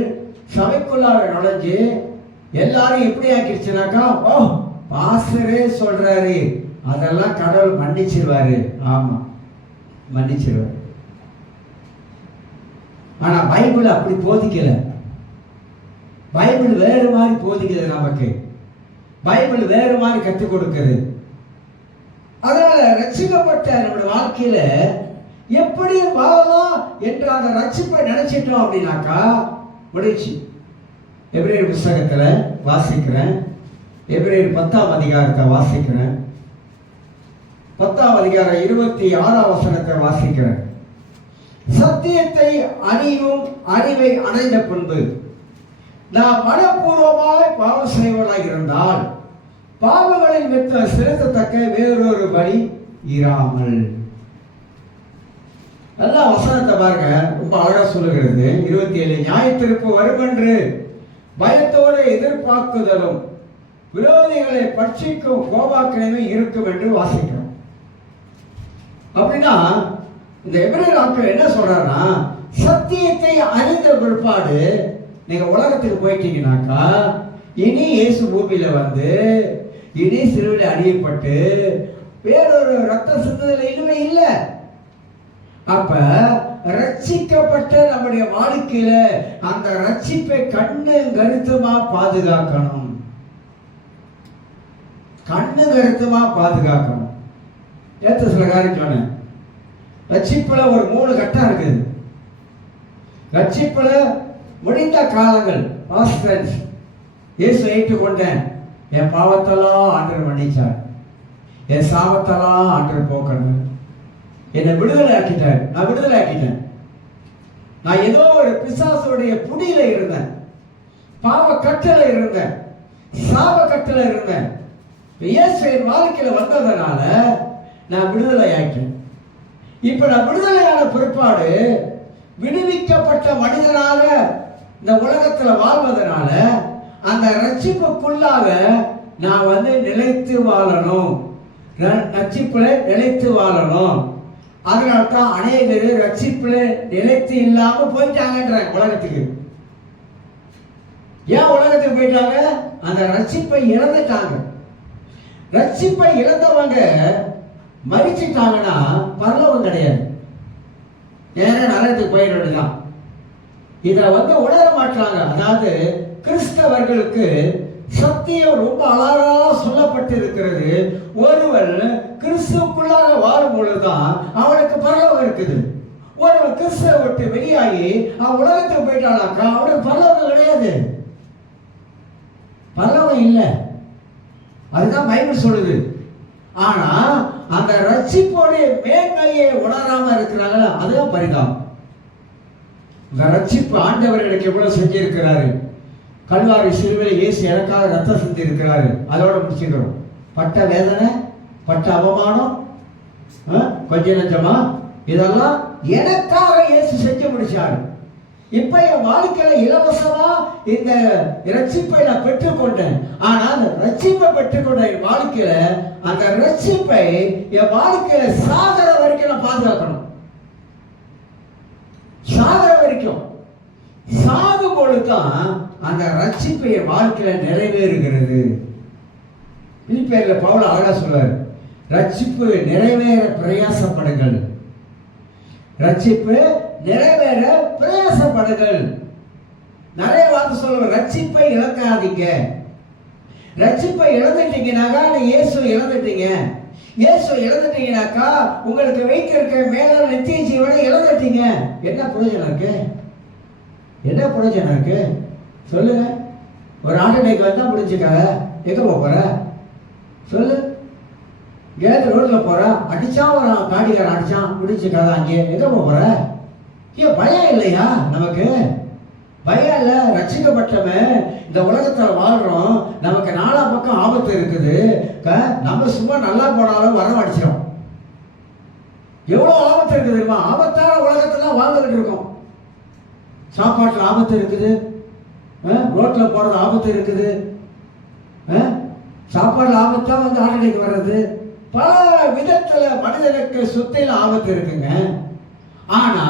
சபைக்குள்ளாக நுழைஞ்சு எல்லாரும் எப்படி ஆக்கிடுச்சுனாக்கா, ஓ பாஸ்டரே சொல்றாரு, அதெல்லாம் கடவுள் மன்னிச்சிருவாரு. ஆமா, மன்னிச்சிருவாரு. ஆனா பைபிள் அப்படி போதிக்கல. பைபிள் வேறு மாதிரி போதிக்குது, நமக்கு பைபிள் வேறு மாதிரி கற்றுக் கொடுக்குது. அதனால ரட்சிக்கப்பட்ட நம்முடைய வாழ்க்கையில எப்படி வாழலாம் என்று அந்த ரட்சிப்பை நினைச்சிட்டோம் அப்படின்னாக்கா முடிச்சு. எபிரேயர் புத்தகத்துல வாசிக்கிறேன், எபிரேயர் 10ஆம் அதிகாரத்தை வாசிக்கிறேன். 10ஆம் அதிகாரம் 26ஆம் வசனத்தை வாசிக்கிறேன். சத்தியத்தை அறியும் அறிவை அடைந்த பின்பு நாம் மனப்பூர்வமாய் பாவம் செய்வதாக இருந்தால் பாவங்களின் மித்த செலுத்தத்தக்க வேறொரு பலி இராமல். நல்லா வசனத்தை பாருங்க, ரொம்ப அழகா சொல்லுகிறது. 27 நியாயத்தீர்ப்பு வரும் என்று பயத்தோடு எதிர்பார்க்குதலும் விரோதிகளை பட்சிக்கும் கோபாக்கிழமை இருக்கும் என்று வாசிக்கிறோம். அப்படின்னா இந்த எபிரேயர் ஆட்கள் என்ன சொல்றாருன்னா, சத்தியத்தை அறிந்த பிற்பாடு நீங்க உலகத்துக்கு போயிட்டீங்கன்னாக்கா இனி இயேசு பூமியில வந்து இனி சிலுவையில் அடியப்பட்டு வேறொரு ரத்த சிந்துதல் இல்லவே இல்லை. அப்ப ரட்சிக்கப்பட்ட நம்முடைய வாழ்க்கையில அந்த ரட்சிப்பை கண்ணு கருத்துமா பாதுகாக்கணும், கண்ணு கருத்துமா பாதுகாக்கணும். ஏத்த சில காரியம் சொன்னேன். ரட்சிப்புல ஒரு 3 கட்டம் இருக்குது. ரட்சிப்புல முடிந்த காலங்கள் பாஸ்ட், இயேசு ஏற்றுக்கொண்டேன், என் பாவத்தெல்லாம் ஆண்டவர் மன்னிச்சார், என் சாபத்தெல்லாம் ஆண்டவர் போக்கணும், என்னை விடுதலை ஆக்கிட்டார், நான் விடுதலை ஆக்கிட்டேன். நான் ஏதோ ஒரு பிசாசுடைய புடியில இருந்தேன், பாவ கட்டளை இருந்தேன், சாப கட்டளை இருந்தேன். இயேசு என் வாழ்க்கையில வந்ததனால நான் விடுதலை ஆக்கிட்டேன். இப்ப நான் விடுதலையான பிற்பாடு விடுவிக்கப்பட்ட மனிதனாக இந்த உலகத்துல வாழ்வதனால அந்த ரட்சிப்புக்குள்ளாக நான் வந்து நிலைத்து வாழணும், ரட்சிப்புல நிலைத்து வாழணும். அதனால்தான் அநேகர் ரட்சிப்புல நிலைத்து இல்லாம போயிட்டாங்கன்ற உலகத்துக்கு. ஏன் உலகத்துக்கு போயிட்டாங்க? அந்த ரட்சிப்பை இழந்துட்டாங்க. ரட்சிப்பை இழந்தவங்க மரிச்சிட்டாங்கன்னா பரலோகம் கிடையாது, நேர நரகத்துக்கு போயிட வேண்டியதான். இதை வந்து உணர மாட்டாங்க. அதாவது கிறிஸ்தவர்களுக்கு சத்தியம் ரொம்ப அழகா சொல்லப்பட்டு இருக்கிறது. ஒருவன் கிறிஸ்துவுக்குள்ளாக வாழும் பொழுதுதான் அவனுக்கு பரலோகம் இருக்குது. ஒருவன் கிறிஸ்துவை விட்டு வெளியாகி அவன் உலகத்துக்கு போயிட்டானாக்கா அவனுக்கு பரலோகம் கிடையாது, பரலோகம் இல்லை. அதுதான் பைபிள் சொல்லுது. ஆனா அந்த ரட்சிப்போடைய மேன்மையை உணராம இருக்கிறாங்களா, அதுதான் பரிதாபம். இந்த ரட்சிப்பு ஆண்டவர் எனக்கு எவ்வளவு செஞ்சிருக்கிறாரு, கல்வாரி சிலுவையில் இயேசு எனக்காக ரத்தம் செஞ்சு இருக்கிறாரு, அதோட முடிச்சுக்கிறோம். பட்ட வேதனை, பட்ட அவமானம், கொஞ்ச நஞ்சமா, இதெல்லாம் எனக்காக இயேசு செஞ்சு முடிச்சாரு. இப்ப என் வாழ்க்கையில இலவசமா இந்த ரட்சிப்பை நான் பெற்றுக்கொண்டேன். ஆனா அந்த ரட்சிப்பை பெற்றுக்கொண்ட என் வாழ்க்கையில அந்த ரட்சிப்பை என் வாழ்க்கையில சாகர வரைக்கும் நான் பாதுகாக்கணும். சாகர வரைக்கும், சாகும் பொழுதுதான் அந்த ரட்சிப்பை என் வாழ்க்கையில நிறைவேறுகிறது. பிலிப்பியர்ல பவுல் அழகா சொல்றாரு, ரட்சிப்பு நிறைவேற பிரயாசப்படுங்கள், ரட்சிப்பு நிறைவேற பிரயாசப்படுங்கள். நிறைய வார்த்தை சொல்லுங்க. ரட்சிப்பை இழக்காதீங்க. ரட்சிப்பை இழந்துட்டீங்கன்னாக்கா இயேசு இழந்துட்டீங்க. இயேசு இழந்துட்டீங்கன்னாக்கா உங்களுக்கு வைத்திருக்க மேல நித்திய ஜீவனை இழந்துட்டீங்க. என்ன பிரயோஜனம் இருக்கு? என்ன பிரயோஜனம் இருக்கு சொல்லுங்க. ஒரு ஆட்டோடைக்கு வந்தா முடிஞ்சுக்காக எங்க போற சொல்லு. ஏது ரோட்ல போற, அடிச்சான் ஒரு காடிக்காரன் அடிச்சான், முடிச்சுக்காத, அங்கே எங்க போற? ஏன் பயம் இல்லையா? நமக்கு பயம் இல்ல. ரட்சிக்கப்பட்டவன் இந்த உலகத்துல வாழ்றோம், நமக்கு 4 பக்கம் ஆபத்து இருக்குது. நம்ம சும்மா நல்லா போனாலும் வர அடிச்சிடும். எவ்வளவு ஆபத்து இருக்குது தெரியுமா? ஆபத்தான உலகத்துல வாழ்ந்துகிட்டு இருக்கோம். சாப்பாட்டுல ஆபத்து இருக்குது, ரோட்ல போறது ஆபத்து இருக்குது, சாப்பாடுல ஆபத்தா வந்து ஆட்டடிக்கு வர்றது, பல விதத்துல மனிதனுக்கு சுத்தில ஆபத்து இருக்குங்க. ஆனா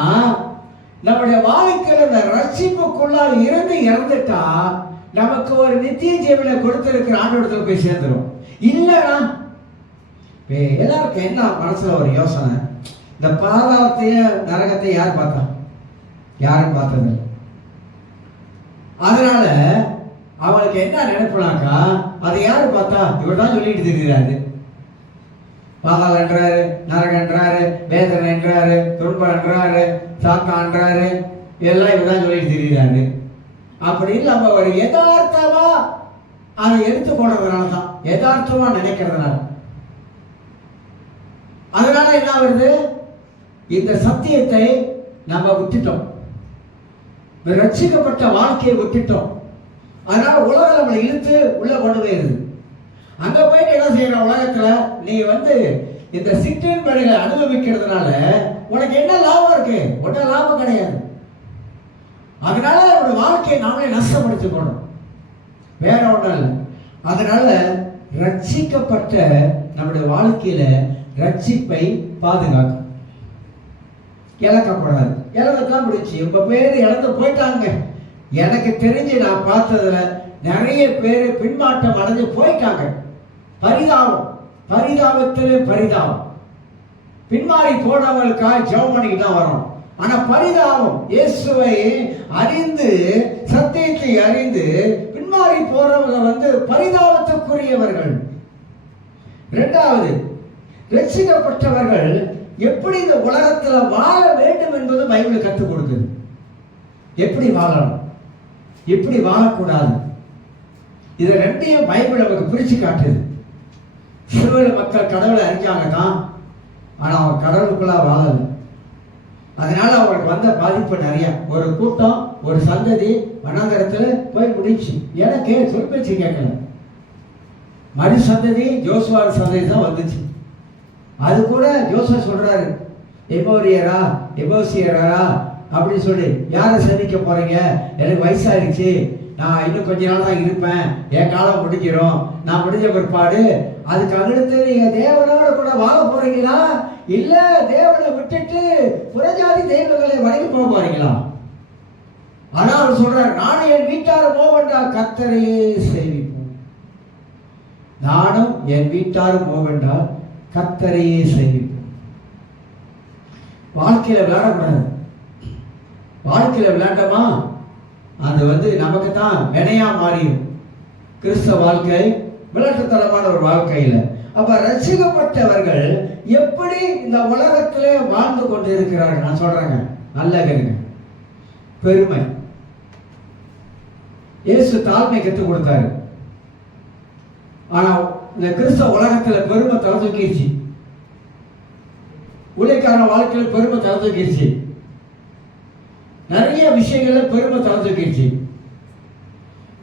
நம்முடைய வாழ்க்கையில இந்த ரட்சிப்புக்குள்ளால் இருந்து இறந்துட்டா நமக்கு ஒரு நித்திய ஜீவனை கொடுத்திருக்கிற ஆண்டவரத்துல போய் சேர்ந்துடும். இல்லைன்னா எல்லாருக்கும் என்ன மனசுல ஒரு யோசனை, இந்த பாதாளத்தையும் நரகத்தையும் யார் பார்த்தா? யாரும் பார்த்தது. அதனால அவளுக்கு என்ன நினைப்புனாக்கா, அதை யாரு பார்த்தா இவர் தான் சொல்லிட்டு தெரியுறாரு. பாதாளம் என்றாரு, நரகம் என்றாரு, வேதனை என்றாரு, துன்பம் என்றாரு, சாத்தான் என்றாரு, இதெல்லாம் இவர் தான் சொல்லிட்டு தெரியுறாரு அப்படின்னு நம்ம ஒரு யதார்த்தமா அதை எடுத்து போடுறதுனால தான், யதார்த்தமா நினைக்கிறதுனால. அதனால என்ன வருது, இந்த சத்தியத்தை நம்ம விட்டுட்டோம், ரட்சிக்கப்பட்ட வாழ்க்கையை விட்டுட்டோம். அதனால உலகம் நம்மளை இழுத்து உள்ள கொண்டு போயிருது. அங்க போயிட்டு என்ன செய்யற, உலகத்துல நீ இந்த சிற்றின் பணிகளை அனுபவிக்கிறதுனால உனக்கு என்ன லாபம் இருக்கு? ஒன்றும் லாபம் கிடையாது. அதனால நம்முடைய வாழ்க்கையை நாமளே நஷ்டப்படுத்திக்கணும், வேற ஒன்றும் இல்லை. அதனால ரட்சிக்கப்பட்ட நம்முடைய வாழ்க்கையில ரட்சிப்பை பாதுகாக்கும், இழக்கப்படாது. இழந்துதான் முடிச்சு, உங்க பேர் இழந்து போயிட்டாங்க. எனக்கு தெரிஞ்சு நான் பார்த்ததுல நிறைய பேர் பின்மாற்றம் அடைஞ்சு போயிட்டாங்க. பரிதாபம், பரிதாபத்திலே பரிதாபம். பின்மாறி போனவங்களுக்காக ஜெபம் பண்ணிக்கிட்டு தான் வரும். ஆனா பரிதாபம், இயேசுவை அறிந்து சத்தியத்தை அறிந்து பின்மாறி போறவங்க பரிதாபத்துக்குரியவர்கள். இரண்டாவது, ரட்சிக்கப்பட்டவர்கள் எப்படி இந்த உலகத்துல வாழ வேண்டும் என்பது பைபிள் கற்றுக் கொடுக்குது. எப்படி வாழணும், எப்படி வாழக்கூடாது, இதை ரெண்டையும் பைபிள் நமக்கு பிரிச்சு காட்டுது. இஸ்ரவேல் மக்கள் கடவுளை அறிஞ்சாங்க தான், ஆனா அவங்க கடவுளுக்குள்ளா வாழல. அதனால அவங்களுக்கு வந்த பாதிப்பு நிறைய. ஒரு கூட்டம், ஒரு சந்ததி வனாந்தரத்துல போய் முடிச்சு, எனக்கு சொல் பேச்சு கேட்கல. மறு சந்ததி ஜோசுவா சந்ததி தான் வந்துச்சு. அது கூட ஜோசப் சொல்றாரு, எபோரியரா எபோசியரா அப்படின்னு சொல்லி, யாரை சந்திக்க போறீங்க? எனக்கு வயசாயிடுச்சு, நான் இன்னும் கொஞ்ச நாள் தான் இருப்பேன், என் காலம் முடிஞ்சிடும், நான் முடிஞ்ச பிற்பாடு அதுக்கு அடுத்து நீங்க தேவனோட கூட வாழ போறீங்களா, இல்ல தேவனை விட்டுட்டு புறஜாதி தெய்வங்களை வணங்கி போக போறீங்களா? ஆனா அவர் சொல்றாரு, நானும் என் வீட்டாரும் போவென்றா கர்த்தரையே சேவிப்போம். நானும் என் வீட்டாரும் போவென்றால் கர்த்தரையே சேவிப்போம். வாழ்க்கையில விளையாடக்கூடாது. வாழ்க்கையில விளையாண்டமா அது நமக்கு தான் வினையா மாறியும். கிறிஸ்தவ வாழ்க்கை விளையாட்டுத்தனமான ஒரு வாழ்க்கையில. அப்ப ரட்சிக்கப்பட்டவர்கள் எப்படி இந்த உலகத்திலே வாழ்ந்து கொண்டு இருக்கிறார்கள்? நான் சொல்றேங்க, நல்ல கேளுங்க. பெருமை. இயேசு தாழ்மை கற்றுக் கொடுத்தாரு. ஆனா இந்த கிறிஸ்தவ உலகத்துல பெருமை தலை தூக்கிடுச்சு. ஊழியக்கார வாழ்க்கையில பெருமை தலை தூக்கிடுச்சு. நிறைய விஷயங்கள்ல பெருமை தலை தூக்கிடுச்சு.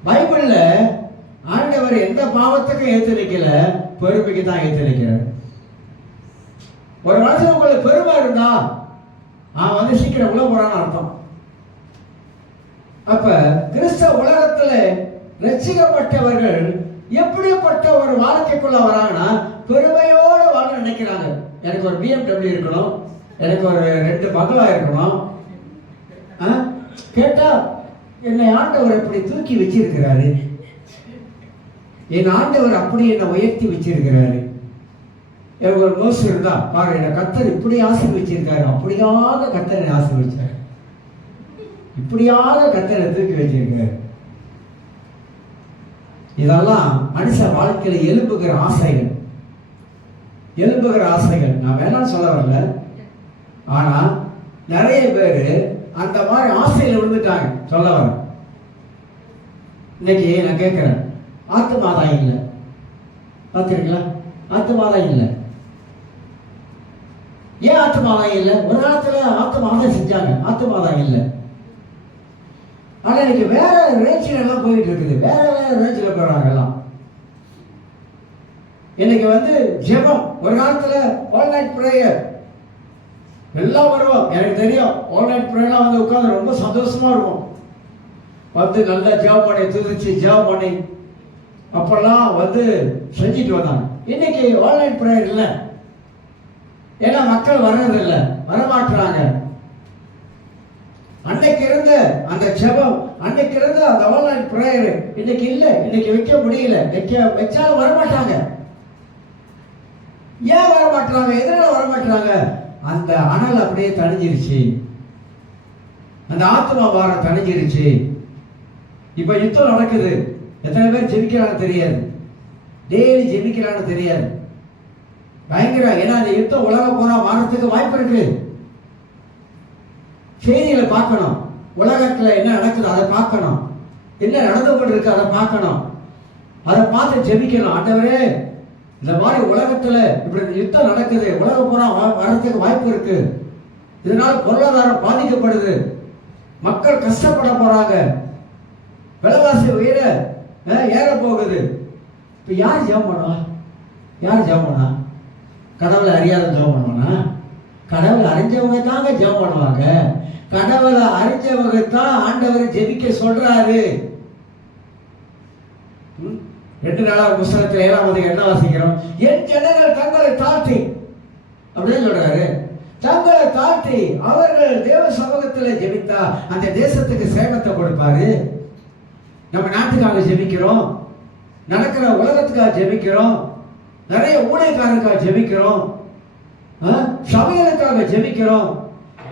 பைபிள்ல ஆண்டவர் எந்த பாவத்துக்கும் ஏத்து நிக்கல, பெருமைக்கு தான் ஏத்து நிக்கிறார். ஒரு மனுஷனுக்குள்ள பெருமை இருந்தா அவன் சீக்கிரம் உள்ள போறான்னு அர்த்தம். அப்ப கிறிஸ்தவ உலகத்துல ரட்சிக்கப்பட்டவர்கள் எப்படிப்பட்ட ஒரு வாழ்க்கைக்குள்ள வராங்கன்னா, பெருமையோட வாழ நினைக்கிறாங்க. எனக்கு ஒரு BMW இருக்கணும், எனக்கு ஒரு 2 பங்களா இருக்கணும். கேட்டா என்னை ஆண்டவர் எப்படி தூக்கி வச்சிருக்கிறாரு, என் ஆண்டவர் அப்படி என்னை உயர்த்தி வச்சிருக்கிறாரு. எனக்கு ஒரு மோசு இருந்தா பாரு, என்னை கர்த்தர் இப்படி ஆசீர்வச்சிருக்காரு, அப்படியாக கர்த்தரை ஆசீர்வச்சாரு, இப்படியாக கர்த்தரை தூக்கி வச்சிருக்காரு. இதெல்லாம் மனுஷ வாழ்க்கையில எழும்புகிற ஆசைகள், எழும்புகிற ஆசைகள். நான் வேணாம் சொல்ல வரல, ஆனா நிறைய பேர் அந்த மாதிரி ஆசையில விழுந்துட்டாங்க. சொல்ல வர இன்னைக்கு நான் கேட்கிறேன், ஆத்துமாதான் இல்லை, பார்த்துருக்கீங்களா? ஆத்துமாதான் இல்லை. ஏன் ஆத்துமாதான் இல்லை? ஒரு காலத்துல ஆத்துமாதான் செஞ்சாங்க, ஆத்துமாதான் இல்லை. ஆனா இன்னைக்கு வேற ரேஞ்சில் எல்லாம் போயிட்டு இருக்குது, வேற வேற ரேஞ்சில் போறாங்க எல்லாம். இன்னைக்கு ஜெபம், ஒரு காலத்துல ஆல் நைட் பிரேயர் எல்லாம் வருவோம். எனக்கு தெரியும், ஆல் நைட் பிரேயர்லாம் உட்காந்து ரொம்ப சந்தோஷமா இருக்கும். நல்லா ஜெபம் பண்ணி துதிச்சு ஜெபம் பண்ணி அப்பெல்லாம் செஞ்சுட்டு வந்தாங்க. இன்னைக்கு ஆல் நைட் பிரேயர் இல்லை, ஏன்னா மக்கள் வர்றதில்லை, வரமாட்டுறாங்க. அன்னைக்கு இருந்த அந்த ஜெபம், அன்னைக்கு இருந்த அந்த ஆல் நைட் பிரேயர் இன்னைக்கு இல்லை, இன்னைக்கு வைக்க முடியல, வச்சாலும் வரமாட்டாங்க. ஏன் வரமாட்டாங்க? எதனால வரமாட்டாங்க? அந்த அனல் அப்படியே தணிஞ்சிருச்சு, அந்த ஆத்மா பாரம் தணிஞ்சிருச்சு. இப்ப யுத்தம் நடக்குது, எத்தனை பேர் ஜெபிக்கிறான்னு தெரியாது, டெய்லி ஜெபிக்கிறான்னு தெரியாது. பயங்கர, ஏன்னா அந்த யுத்தம் உலகம் போனா மாறத்துக்கு வாய்ப்பு இருக்கு. செய்திகளை பார்க்கணும், உலகத்துல என்ன நடக்குது அதை பார்க்கணும், என்ன நடந்து கொண்டு இருக்கு அதை பார்க்கணும், அதை பார்த்து ஜெபிக்கணும். ஆண்டவரே, இந்த மாதிரி உலகத்துல இப்படி யுத்தம் நடக்குது, உலகம் பூரா வர்றதுக்கு வாய்ப்பு இருக்கு, இதனால பொருளாதாரம் பாதிக்கப்படுது, மக்கள் கஷ்டப்பட போறாங்க, விலைவாசி உயர ஏற போகுது. இப்ப யார் ஜெபம் பண்ணுவா? யார் ஜெபம் பண்ணா? கடவுளை அறியாத ஜெபம் பண்ணுவானா? கடவுளை அறிஞ்சவங்க தாங்க ஜெபம் பண்ணுவாங்க. கடவுளை அறிஞ்சவங்க தான் ஆண்டவரை ஜெபிக்க சொல்றாரு. 2 நாளாக புஸ்தகத்தில் 7ஆம் அதிகாரம் என்ன வாசிக்கிறோம்? என் ஜனங்கள் தங்களை தாழ்த்தி, அப்படின்னு சொல்றாரு, தங்களை தாழ்த்தி அவர்கள் தேவ சமூகத்தில் ஜெபித்தா அந்த தேசத்துக்கு சேமத்தை கொடுப்பாரு. நம்ம நாட்டுக்காக ஜெபிக்கிறோம், நடக்கிற உலகத்துக்காக ஜெபிக்கிறோம், நிறைய ஊழியக்காரருக்காக ஜெபிக்கிறோம், சபைகளுக்காக ஜெபிக்கிறோம்.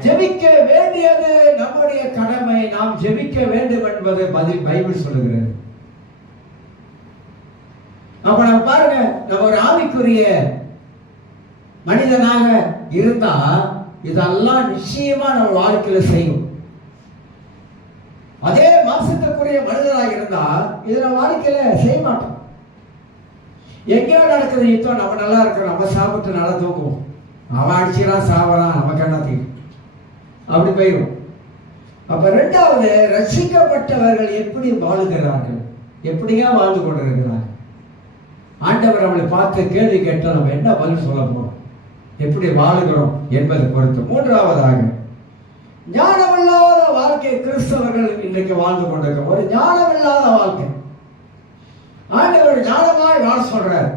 ஜெபிக்க வேண்டியது நம்முடைய கடமை, நாம் ஜெபிக்க வேண்டும் என்பது பைபிள் சொல்லுகிறது. அப்ப நம்ம பாருங்க, நம்ம ஒரு ஆவிக்குரிய மனிதனாக இருந்தா இதெல்லாம் நிச்சயமா நம்ம வாழ்க்கையில செய்யும். அதே மாசத்துக்குரிய மனிதனாக இருந்தா இதை நம்ம வாழ்க்கையில செய்ய மாட்டோம். எங்கேயோ நடக்குது யுத்தம், நம்ம நல்லா இருக்கிறோம், நம்ம சாப்பிட்டு நல்லா தூக்குவோம், அவன் அடிச்சுலாம் சாவறான், நமக்கு என்ன தெரியும், அப்படி போயிடும். அப்ப 2வது, ரட்சிக்கப்பட்டவர்கள் எப்படி வாழுகிறார்கள், எப்படியா வாழ்ந்து கொண்டிருக்கிறார்கள். ஆண்டவர் நம்மளை பார்த்து கேள்வி கேட்டால் நம்ம என்ன பதில் சொல்ல போறோம், எப்படி வாழுகிறோம் என்பதை பொறுத்து. 3வதாக, ஞானமில்லாத வாழ்க்கை கிறிஸ்தவர்கள் இன்றைக்கு வாழ்ந்து கொண்டிருக்க ஒரு ஞானமில்லாத வாழ்க்கை. ஆண்டவர் ஞானமாய் வாழ சொல்றார்,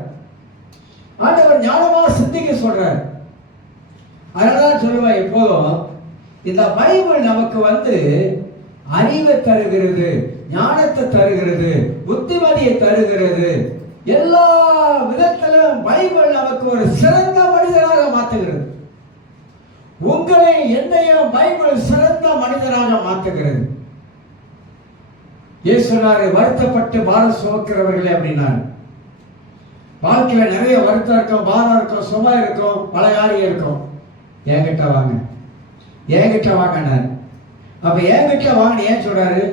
ஆண்டவர் ஞானமா சிந்திக்க சொல்றார். அதனால சொல்லுவேன், எப்போதும் இந்த பைபிள் நமக்கு அறிவை தருகிறது, ஞானத்தை தருகிறது, புத்திமதியை தருகிறது. எல்லா விதத்திலும் பைபிள் நமக்கு ஒரு சிறந்த மனிதராக மாற்றுகிறது. உங்களை என்னையும் பைபிள் சிறந்த மனிதராக மாற்றுகிறது. இயேசு சொன்னாரு, வருத்தப்பட்டு பாரம் சுமக்கிறவர்களே அப்படின்னாரு. வாழ்க்கையில நிறைய வருத்தம் இருக்கும், பாரம் இருக்கும், சுமை இருக்கும், பல காரியம் இருக்கும். என்கிட்ட வாங்க, என்கிட்ட வாங்கினாரு. அப்ப என்கிட்ட வாங்க ஏன் சொல்றாரு?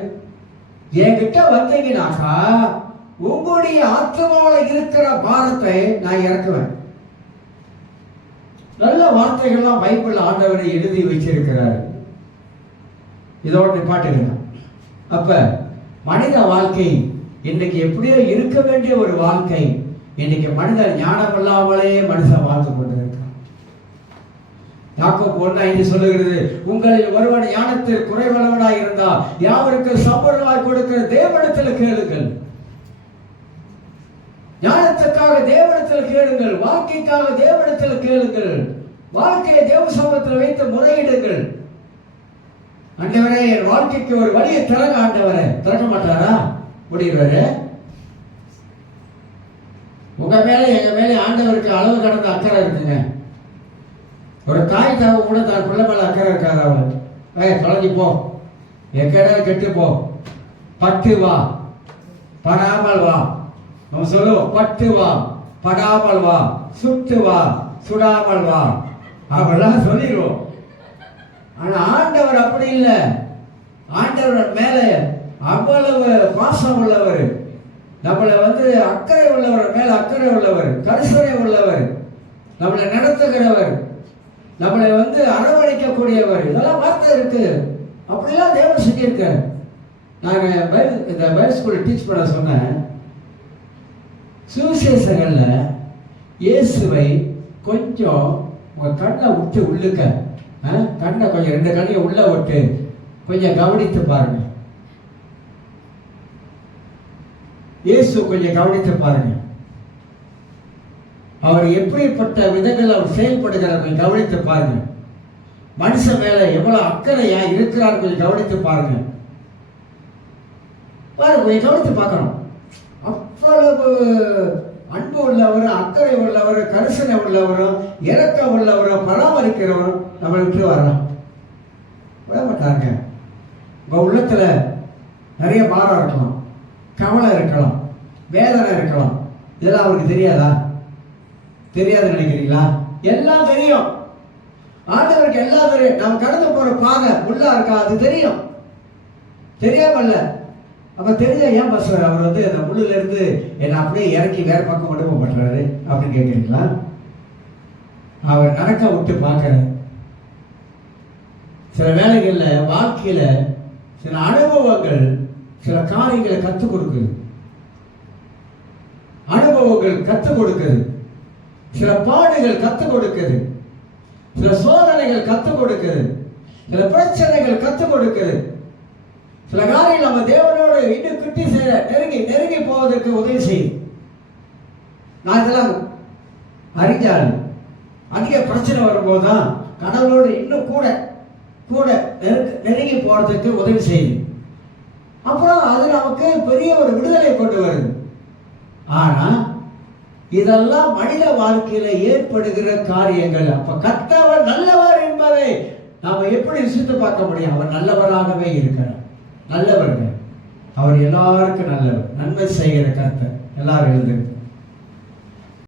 என்கிட்ட வந்தீங்கன்னாக்கா உங்களுடைய ஆத்மாவில் இருக்கிற பாரத்தை நான் இறக்குவேன். நல்ல வார்த்தைகள்லாம் பைபிள் ஆண்டவரை எழுதி வச்சிருக்கிறார். இதோட நிப்பாட்டுங்க. அப்ப மனித வாழ்க்கை இன்னைக்கு எப்படியோ இருக்க வேண்டிய ஒரு வாழ்க்கை, இன்னைக்கு மனிதர் ஞானம் இல்லாமலே மனுஷன் வாழ்ந்து கொண்டிருக்கிறார். யாக்கோபு 1:5 சொல்லுகிறது, உங்களில் ஒருவன் ஞானத்தில் குறைவுள்ளவனாய் இருந்தால் யாவருக்கு சம்பூர்ணமாய் கொடுக்கிற தேவனிடத்தில் கேளுங்கள். ஞானத்துக்காக தேவனிடத்தில் கேளுங்கள், வாழ்க்கைக்காக தேவனிடத்தில் கேளுங்கள், வாழ்க்கையை தேவ சமூகத்தில் வைத்து முறையிடுங்கள். ஆண்டவரே, என் வாழ்க்கைக்கு ஒரு வழியை திறங்க. ஆண்டவரே, திறக்க மாட்டாரா? முடிகிறவரு, உங்க மேல எங்க மேல ஆண்டவருக்கு அளவு கடந்த அக்கறை இருக்குங்க. ஒரு தாய் தாவு கூட தான் பிள்ளை மேல அக்கறை இருக்காது. அவன் தொலைஞ்சி போ, எக்கடா கெட்டு போ, பட்டு வா படாமல் வா, நம்ம சொல்லுவோம், பட்டு வா படாமல் வா, சுட்டு வா சுடாமல் வா, அப்படிலாம் சொல்லிடுவோம். ஆனா ஆண்டவர் அப்படி இல்லை. ஆண்டவர் மேல அவ்வளவு பாசம் உள்ளவர், நம்மளை அக்கறை உள்ளவர், மேல அக்கறை உள்ளவர், கரிசனை உள்ளவர், நம்மளை நடத்துகிறவர், நம்மளை அரவணைக்கக்கூடியவர். இதெல்லாம் வார்த்தை இருக்கு. அப்படிலாம் தேவன் செஞ்சிருக்காரு. நான் இந்த பைபிள் ஸ்கூலில் டீச் பண்ண சொன்னேன், சுவிசேஷங்கள்ல இயேசுவை கொஞ்சம் உங்க கண்ணை விட்டு உள்ளுக்க, கண்ணை கொஞ்சம் 2 கண்ணையும் உள்ள விட்டு கொஞ்சம் கவனித்து பாருங்க. இயேசு கொஞ்சம் கவனித்து பாருங்க. அவர் எப்படிப்பட்ட விதங்கள் அவர் செயல்படுகிறார் கொஞ்சம் கவனித்து பாருங்க. மனுஷன் மேல எவ்வளவு அக்கறையா இருக்கிறார் கொஞ்சம் கவனித்து பாருங்க. கொஞ்சம் கவனித்து பார்க்கணும். அவ்வளவு அன்பு உள்ளவர், அக்கறை உள்ளவர், கரிசனை உள்ளவரும், இரக்கம் உள்ளவரும், நிறைய பாரம் இருக்கலாம், கவலை இருக்கலாம், வேதனை இருக்கலாம். இதெல்லாம் அவருக்கு தெரியாதா? தெரியாதுன்னு நினைக்கிறீங்களா? எல்லாம் தெரியும். ஆண்டவருக்கு எல்லாம் தெரியும். நம்ம கடந்து போற பாதை உள்ளா இருக்கா, அது தெரியும். தெரியாமல்ல. அப்ப தெரிஞ்சா ஏன் பஸ்வர் அவர் வந்து அந்த முள்ளுல இருந்து என்னை அப்படியே இறக்கி வேற பக்கம் அனுப்ப பண்றாரு அப்படின்னு கேட்குறீங்களா? அவர் நடக்க விட்டு பார்க்கிறார். சில வேளைகள்ல வாழ்க்கையில சில அனுபவங்கள் சில காரியங்களை கற்றுக் கொடுக்குது. அனுபவங்கள் கற்றுக் கொடுக்குது. சில பாடுகள் கற்றுக் கொடுக்குது. சில சோதனைகள் கற்றுக் கொடுக்குது. சில பிரச்சனைகள் கற்றுக் கொடுக்குது. சில காரியங்கள் நம்ம தேவனோடு இன்னும் கிட்டி நெருங்கி போவதற்கு உதவி செய்யும். நான் இதெல்லாம் அறிஞ்சால் அதிக பிரச்சனை வரும்போதுதான் கடவுளோடு இன்னும் கூட நெருங்கி போறதுக்கு உதவி செய்யுது. அப்புறம் அது நமக்கு பெரிய ஒரு விடுதலை கொண்டு வருது. ஆனா இதெல்லாம் மனித வாழ்க்கையில ஏற்படுகிற காரியங்கள். அப்ப கர்த்தர் நல்லவர் என்பதை நாம எப்படி ருசித்து பார்க்க முடியும்? அவர் நல்லவராகவே இருக்கிறார். நல்லவர்கள் அவர் எல்லாருக்கும் நல்லவர், நன்மை செய்கிற கர்த்தர். எல்லாரும் எழுது.